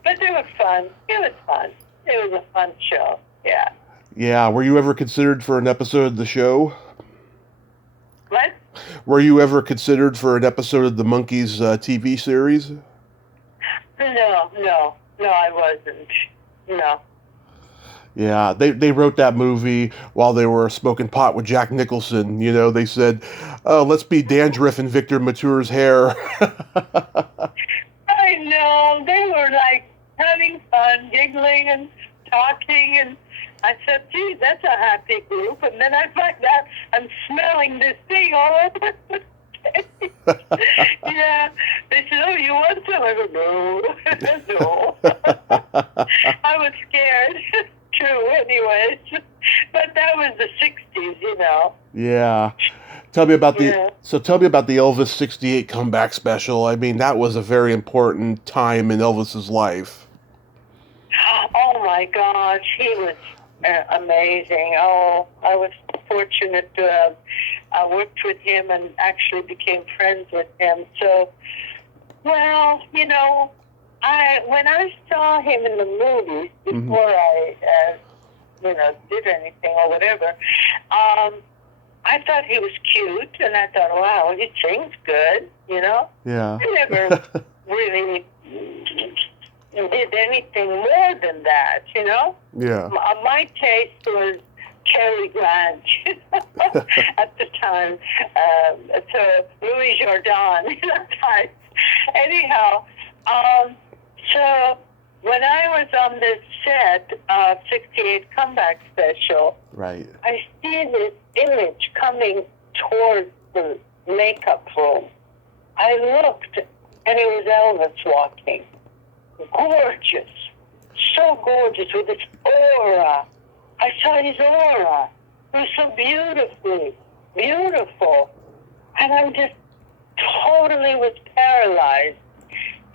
but they were fun. It was fun. It was a fun show, yeah. Yeah, were you ever considered for an episode of the show? What? Were you ever considered for an episode of the Monkees TV series? No, I wasn't. No. Yeah, they wrote that movie while they were smoking pot with Jack Nicholson. You know, they said, oh, let's be dandruff in Victor Mature's hair. I know. They were like having fun, giggling and talking, and I said, gee, that's a happy group. And then I find out I'm smelling this thing all over the place. Yeah. They said, oh, you want some? I go, no. I was scared. True, anyways. But that was the 60s, you know. Yeah. Tell me about the Elvis 68 comeback special. I mean, that was a very important time in Elvis's life. my gosh, he was amazing. Oh, I was fortunate to have worked with him and actually became friends with him. So, well, when I saw him in the movies before I, did anything or whatever, I thought he was cute, and I thought, wow, he sings good, Yeah. I never really did anything more than that, Yeah. My taste was Cary Grant at the time, so Louis Jordan type. Anyhow, so when I was on the set of 68 Comeback Special, Right. I see this image coming towards the makeup room. I looked, and it was Elvis walking. Gorgeous. So gorgeous with his aura. I saw his aura. It was so beautiful. And I just totally was paralyzed.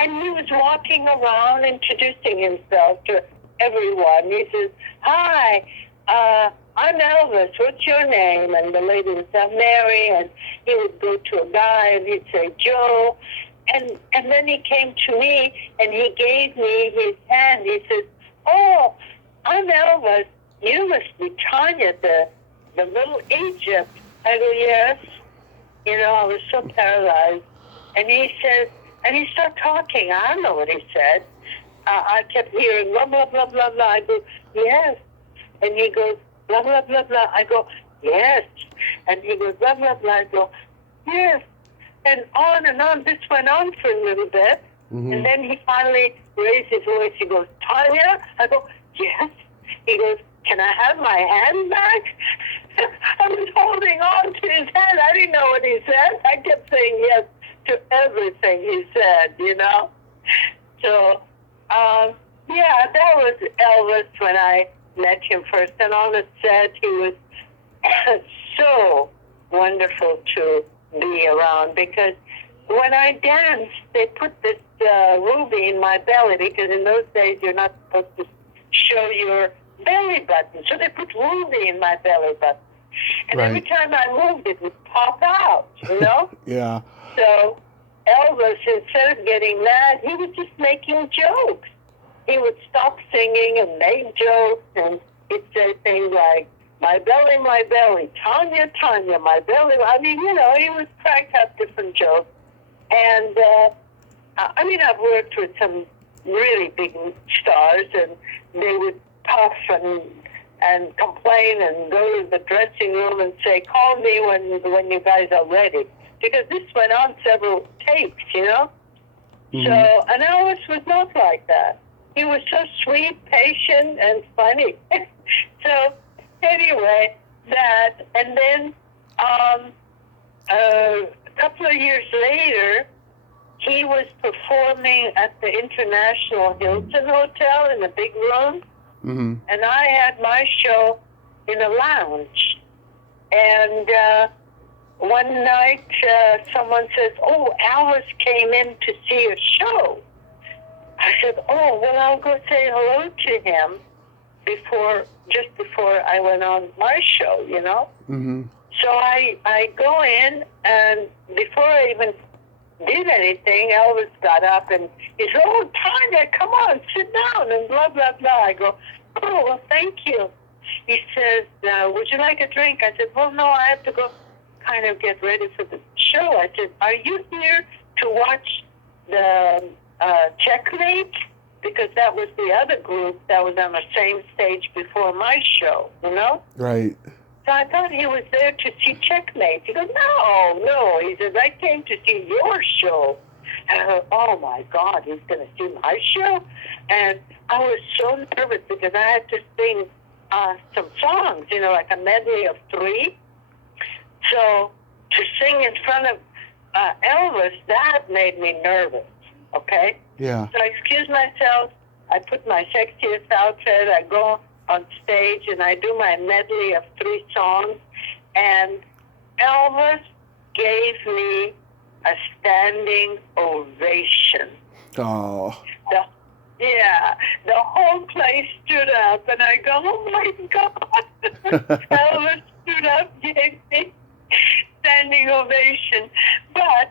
And he was walking around introducing himself to everyone. He says, hi, I'm Elvis. What's your name? And the lady would say, Mary. And he would go to a guy and he'd say, Joe. And then he came to me and he gave me his hand. He says, oh, I'm Elvis. You must be Tanya, the little Egypt. I go, yes. I was so paralyzed. And he says, and he started talking. I don't know what he said. I kept hearing blah, blah, blah, blah, blah. I go, yes. And he goes, blah, blah, blah, blah. I go, yes. And he goes, blah, blah, blah. I go, yes. And on. This went on for a little bit. Mm-hmm. And then he finally raised his voice. He goes, Tanya? I go, yes. He goes, can I have my hand back? I was holding on to his hand. I didn't know what he said. I kept saying yes to everything he said, So, that was Elvis when I met him first. And on the set, he was so wonderful to be around because when I danced, they put this ruby in my belly because in those days you're not supposed to show your belly button. So they put ruby in my belly button. And right. Every time I moved, it would pop out, Yeah. So Elvis, instead of getting mad, he was just making jokes. He would stop singing and make jokes, and he'd say things like, my belly, Tanya, Tanya, my belly. I mean, he would crack up different jokes. And, I've worked with some really big stars, and they would puff and complain and go to the dressing room and say, call me when you guys are ready. Because this went on several takes, Mm-hmm. So, and Elvis was not like that. He was so sweet, patient, and funny. So, anyway, that, and then a couple of years later, he was performing at the International Hilton Hotel in a big room, mm-hmm. and I had my show in a lounge. And one night, someone says, oh, Elvis came in to see a show. I said, oh, well, I'll go say hello to him just before I went on my show, Mm-hmm. So I go in, and before I even did anything, Elvis got up, and he said, oh, Tanya, come on, sit down, and blah, blah, blah. I go, oh, well, thank you. He says, would you like a drink? I said, well, no, I have to go kind of get ready for the show. I said, are you here to watch the Checkmate? Because that was the other group that was on the same stage before my show, Right. So I thought he was there to see Checkmate. He goes, no. He says, I came to see your show. And I thought, oh, my God, he's going to see my show? And I was so nervous because I had to sing some songs, like a medley of 3. So to sing in front of Elvis, that made me nervous, okay? Yeah. So I excuse myself. I put my sexiest outfit. I go on stage, and I do my medley of 3 songs. And Elvis gave me a standing ovation. Oh. Yeah, the whole place stood up, and I go, oh my God. Elvis stood up, gave me standing ovation. But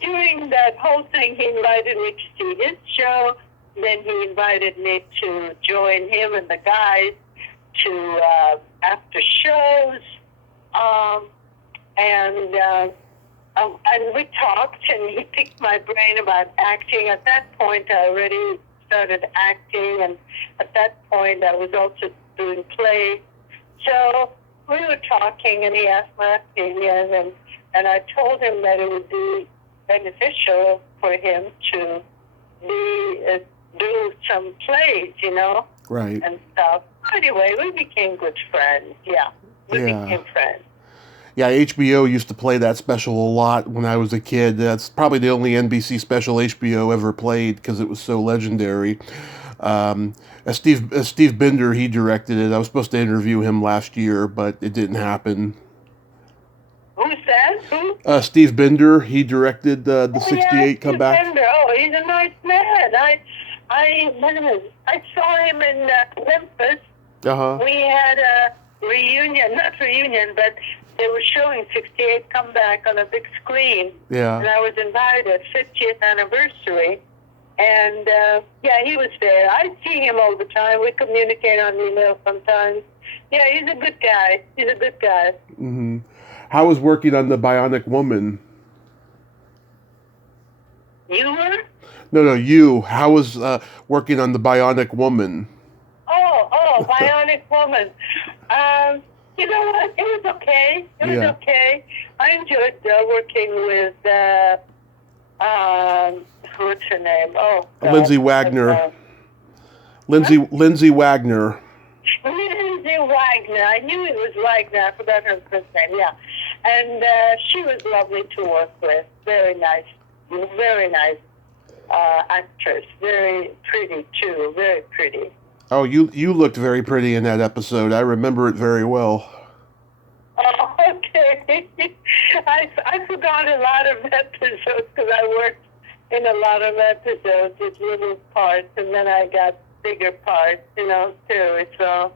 during that whole thing, he invited me to see his show. Then he invited me to join him and the guys to after shows. Um, and we talked, and he picked my brain about acting. At that point, I already started acting, and at that point, I was also doing plays. So we were talking, and he asked my opinion, and I told him that it would be beneficial for him to do some plays, Right. and stuff. Anyway, we became good friends. Yeah, we Yeah. became friends. Yeah, HBO used to play that special a lot when I was a kid. That's probably the only NBC special HBO ever played because it was so legendary. Steve Binder, he directed it. I was supposed to interview him last year, but it didn't happen. Who's that? Who? Steve Binder, he directed the Oh, yeah, '68 Steve comeback. Bender. Oh, he's a nice man. I saw him in Memphis. Uh-huh. We had a reunion, not reunion, but they were showing 68 comeback on a big screen. Yeah. And I was invited, 50th anniversary. And, yeah, he was there. I see him all the time. We communicate on email sometimes. Yeah, he's a good guy. He's a good guy. Mm-hmm. How was working on the Bionic Woman? You were? No, you. How was working on the Bionic Woman? Oh, Bionic Woman. You know what? It was okay. It was okay. I enjoyed working with, what's her name? Oh, God. Lindsay Wagner. Lindsay Wagner. Lindsay Wagner. I knew it was Wagner. I forgot her first name. Yeah. And she was lovely to work with. Very nice. Very nice actress. Very pretty, too. Very pretty. Oh, you looked very pretty in that episode. I remember it very well. Oh, okay. I forgot a lot of episodes because I worked in a lot of episodes with little parts, and then I got bigger parts, too. So.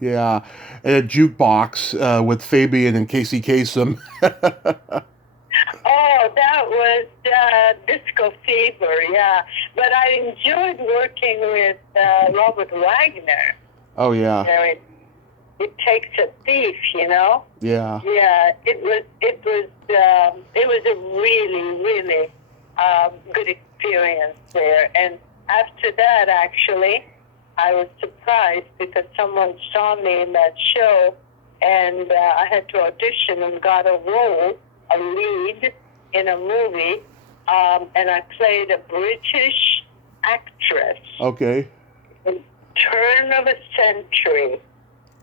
Yeah, and a jukebox with Fabian and Casey Kasem. Oh, that was Disco Fever, yeah. But I enjoyed working with Robert Wagner. Oh yeah. It takes a thief, Yeah. Yeah, it was a really, really good experience there. And after that, actually, I was surprised because someone saw me in that show, and I had to audition and got a role, a lead in a movie, and I played a British actress. Okay. Turn of a century,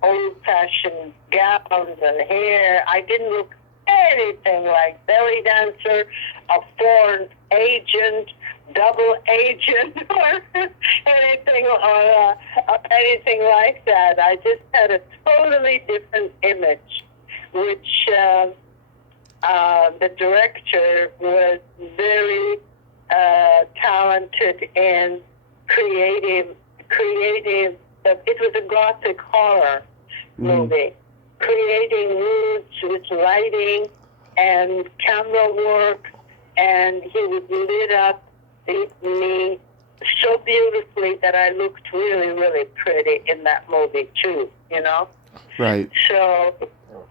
old-fashioned gowns and hair. I didn't look anything like belly dancer, a foreign agent, double agent, or anything like that. I just had a totally different image, which the director was very talented and creative. It was a gothic horror movie, creating moods with lighting and camera work, and he would lit up me so beautifully that I looked really, really pretty in that movie too, Right. So,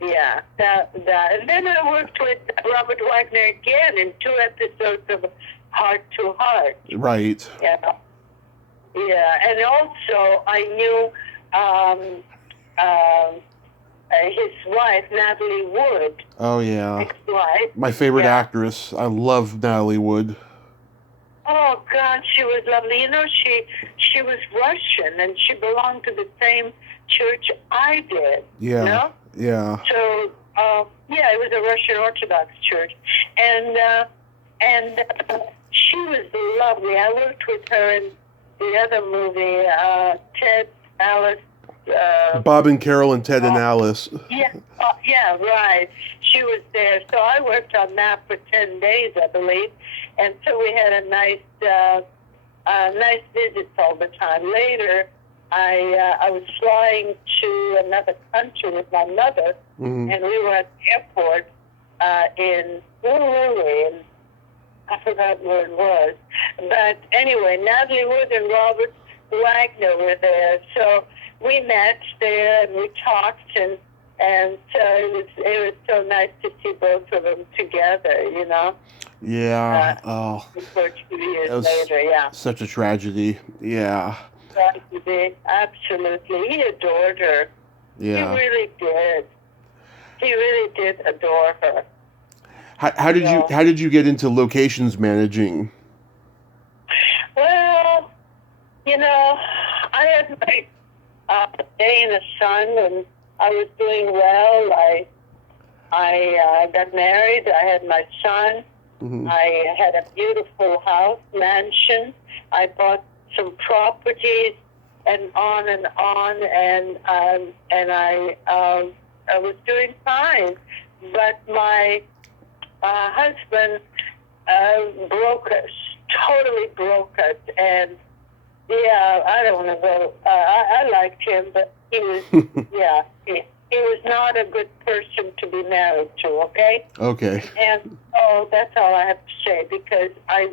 yeah, that. And then I worked with Robert Wagner again in 2 episodes of Heart to Heart. Right. Yeah. Yeah, and also I knew his wife, Natalie Wood. Oh yeah. Ex-wife. My favorite Yeah. actress. I love Natalie Wood. Oh God, she was lovely. She was Russian, and she belonged to the same church I did. Yeah. Yeah. So yeah, it was a Russian Orthodox church, and she was lovely. I worked with her in the other movie, Ted, Alice. Bob and Carol and Ted and Alice. Yeah, right. She was there. So I worked on that for 10 days, I believe. And so we had a nice nice visits all the time. Later, I was flying to another country with my mother, Mm-hmm. and we were at the airport in, where were we? I forgot where it was. But anyway, Natalie Wood and Robert Wagner were there. So we met there and we talked, and so it was so nice to see both of them together, you know. Yeah. Oh, For 2 years that was later, yeah. such a tragedy. Yeah. Tragedy, absolutely. He adored her. He Yeah. really did. He really did adore her. How did you So, how did you get into locations managing? well, you know, I had my day in the sun, and I was doing well. I got married. I had my son. Mm-hmm. I had a beautiful house, mansion. I bought some properties, and on and on, and I was doing fine. But my husband broke us, totally broke us, and yeah, I don't want to go. I liked him, but he was, yeah, he was not a good person to be married to. Okay. Okay. And that's all I have to say, because I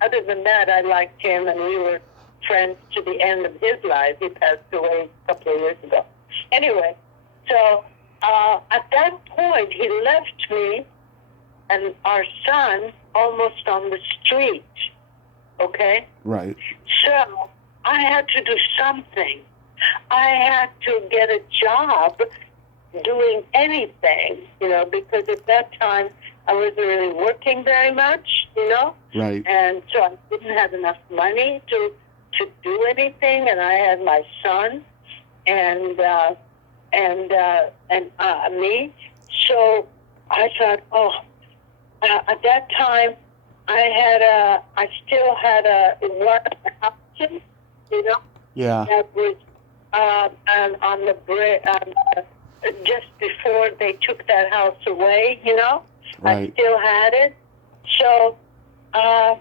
other than that, I liked him, and we were friends to the end of his life. He passed away a couple of years ago. Anyway, so at that point, he left me and our son almost on the street. Okay? Right. So I had to do something. I had to get a job doing anything, you know, because at that time I wasn't really working very much, you know, Right. and so I didn't have enough money to do anything, and I had my son and me. So I thought, at that time I still had a one option, you know, Yeah. that was on the just before they took that house away, you know. Right. I still had it. So I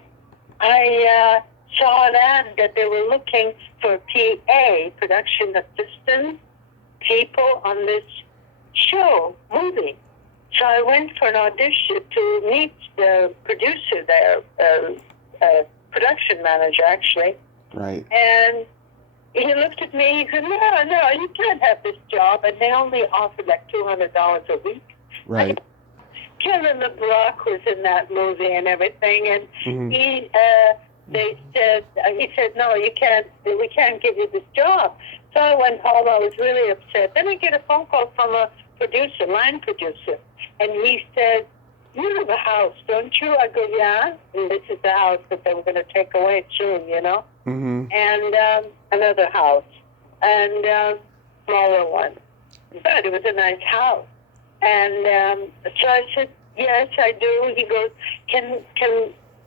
saw an ad that they were looking for PA, production assistant, people on this movie. So I went for an audition to meet the producer there, production manager, actually. Right. And he looked at me, he said, no, you can't have this job. And they only offered like $200 a week. Right. Kevin LeBrock was in that movie and everything. And Mm-hmm. he said, no, you can't, we can't give you this job. So I went home, I was really upset. Then I get a phone call from a line producer. And he said, you have a house, don't you? I go, yeah. And this is the house that they were going to take away soon, you know. Mm-hmm. And another house, and smaller one. But it was a nice house. And so I said, yes, I do. He goes, can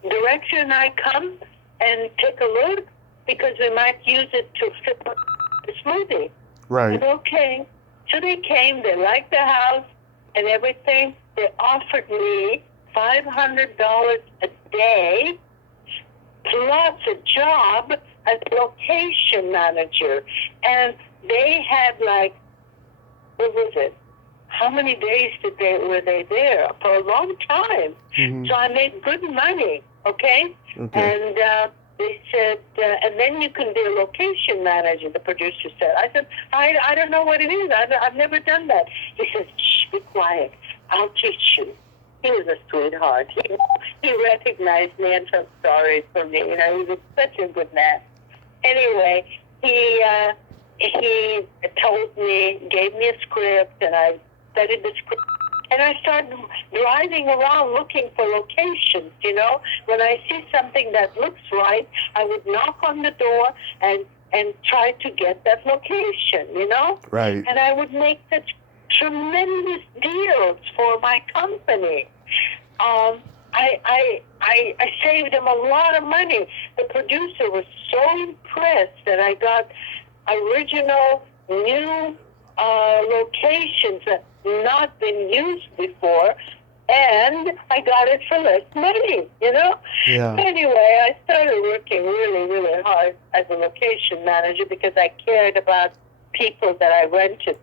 director and I come and take a look? Because we might use it to fill the smoothie. Right. I said, okay. So they came, they liked the house and everything. They offered me $500 a day plus a job as location manager. And they had like, what was it? How many days were they there? For a long time. Mm-hmm. So I made good money, okay? Okay. And they said, and then you can be a location manager, the producer said. I said, I don't know what it is. I've never done that. He said, shh, be quiet. I'll teach you. He was a sweetheart. He recognized me and felt sorry for me. You know, he was such a good man. Anyway, he told me, gave me a script, and I studied the script. And I started driving around looking for locations, you know. When I see something that looks right, I would knock on the door and try to get that location, you know. Right. And I would make such tremendous deals for my company. I saved them a lot of money. The producer was so impressed that I got original new locations that not been used before, and I got it for less money, you know? Yeah. Anyway, I started working really, really hard as a location manager because I cared about people that I rented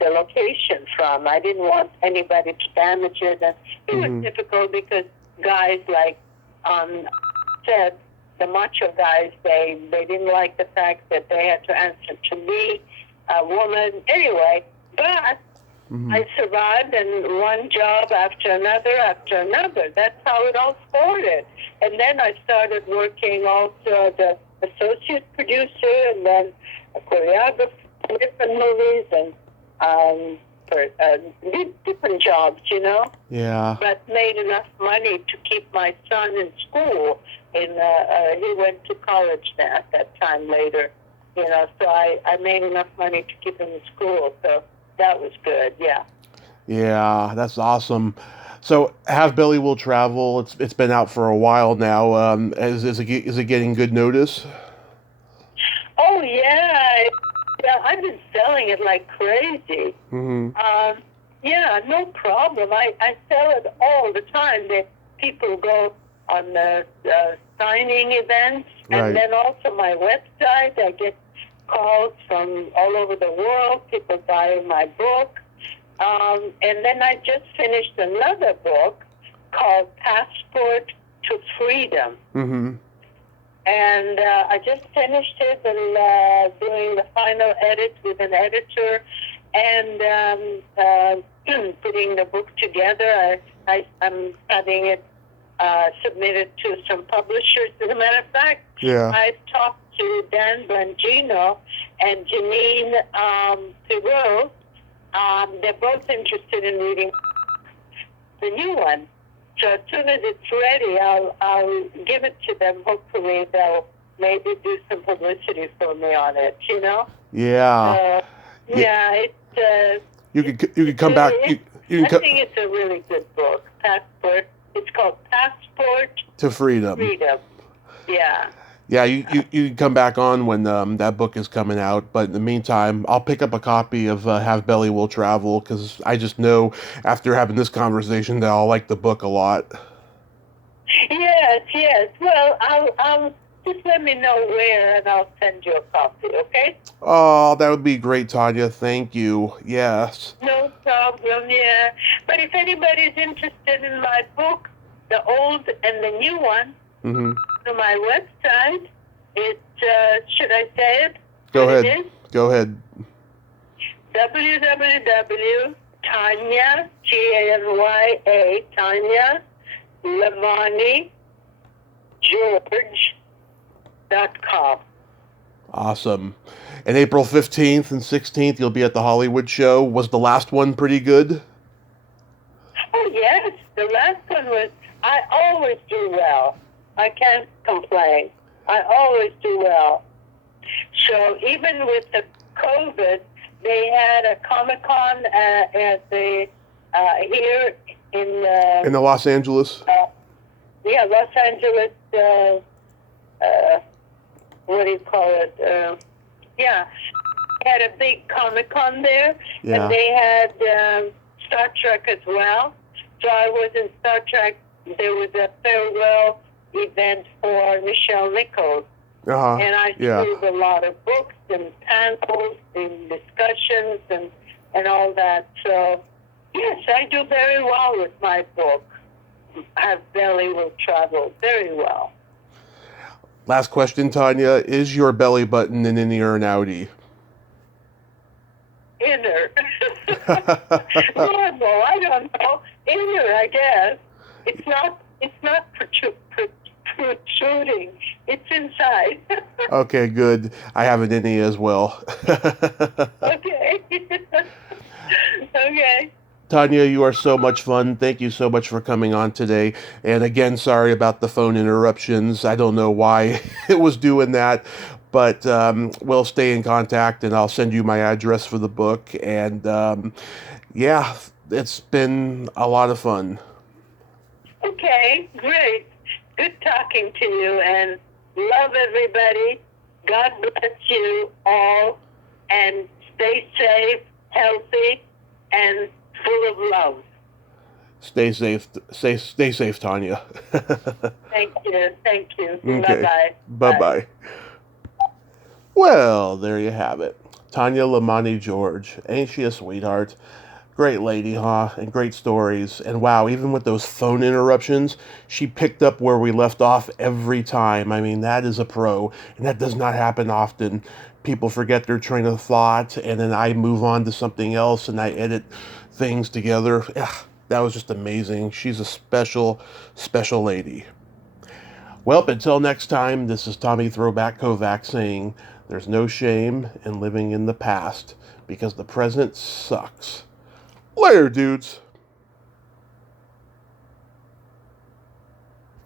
the location from. I didn't want anybody to damage it. And it was difficult because guys like said, the macho guys, they didn't like the fact that they had to answer to me, a woman. Anyway, but I survived, and one job after another after another. That's how it all started. And then I started working also as an associate producer and then a choreographer for different movies and for different jobs, you know. Yeah. But made enough money to keep my son in school. He went to college at that time later, you know. So I made enough money to keep him in school. So that was good, yeah. Yeah, that's awesome. So, Have Belly Will Travel. It's been out for a while now. Is it getting good notice? Oh yeah, I've been selling it like crazy. Yeah, no problem. I sell it all the time. People go on the signing events, Right. and then also my website. I get calls from all over the world. People buying my book. And then I just finished another book called Passport to Freedom. And I just finished it and doing the final edit with an editor and putting the book together. I'm having it submitted to some publishers. As a matter of fact, Yeah. I've talked to Dan Bongino and Janine Theroux. They're both interested in reading the new one. So as soon as it's ready, I'll give it to them. Hopefully they'll maybe do some publicity for me on it, you know? Yeah. Yeah, You could come back. I think it's a really good book. Passport. It's called Passport to Freedom. Freedom. Yeah. Yeah, you can come back on when that book is coming out. But in the meantime, I'll pick up a copy of Have Belly Will Travel because I just know after having this conversation that I'll like the book a lot. Yes. Well, I'll just let me know where, and I'll send you a copy. Okay? Oh, that would be great, Tanya. Thank you. Yes. No problem. Yeah. But if anybody's interested in my book, the old and the new one, to my website, it's should I say it? Go What ahead. It is? Go ahead. www.Tanya, Tanya, Tanya Lemani George.com. Awesome. And April 15th and 16th, you'll be at the Hollywood show. Was the last one pretty good? Oh, yes. The last one was, I always do well. I can't complain. I always do well. So even with the COVID, they had a Comic-Con at the here in the Los Angeles? Los Angeles, what do you call it? They had a big Comic-Con there, Yeah. and they had Star Trek as well. So I was in Star Trek. There was a farewell event for Michelle Nichols. And I sold a lot of books and panels and discussions and all that. So, yes, I do very well with my book. Have Belly Will Travel very well. Last question, Tanya. Is your belly button an innie or an outie? Inner. Normal, I don't know. Inner, I guess. It's not protruding. It's inside. Okay, good. I have an innie as well. Okay. Okay. Tanya, you are so much fun. Thank you so much for coming on today. And again, sorry about the phone interruptions. I don't know why it was doing that, but we'll stay in contact and I'll send you my address for the book. And yeah, it's been a lot of fun. Okay, great. Good talking to you and love everybody. God bless you all and stay safe, healthy, and full of love. Stay safe. Stay safe, Tanya. Thank you. Thank you. Okay. Bye-bye. Bye bye. Well, there you have it. Tanya Lemani George. Ain't she a sweetheart? Great lady, huh? And great stories. And wow, even with those phone interruptions, she picked up where we left off every time. I mean, that is a pro. And that does not happen often. People forget their train of thought, and then I move on to something else and I edit things together. Ugh, that was just amazing. She's a special, special lady. Well, until next time, this is Tommy Throwback Kovac saying there's no shame in living in the past because the present sucks. Later, dudes.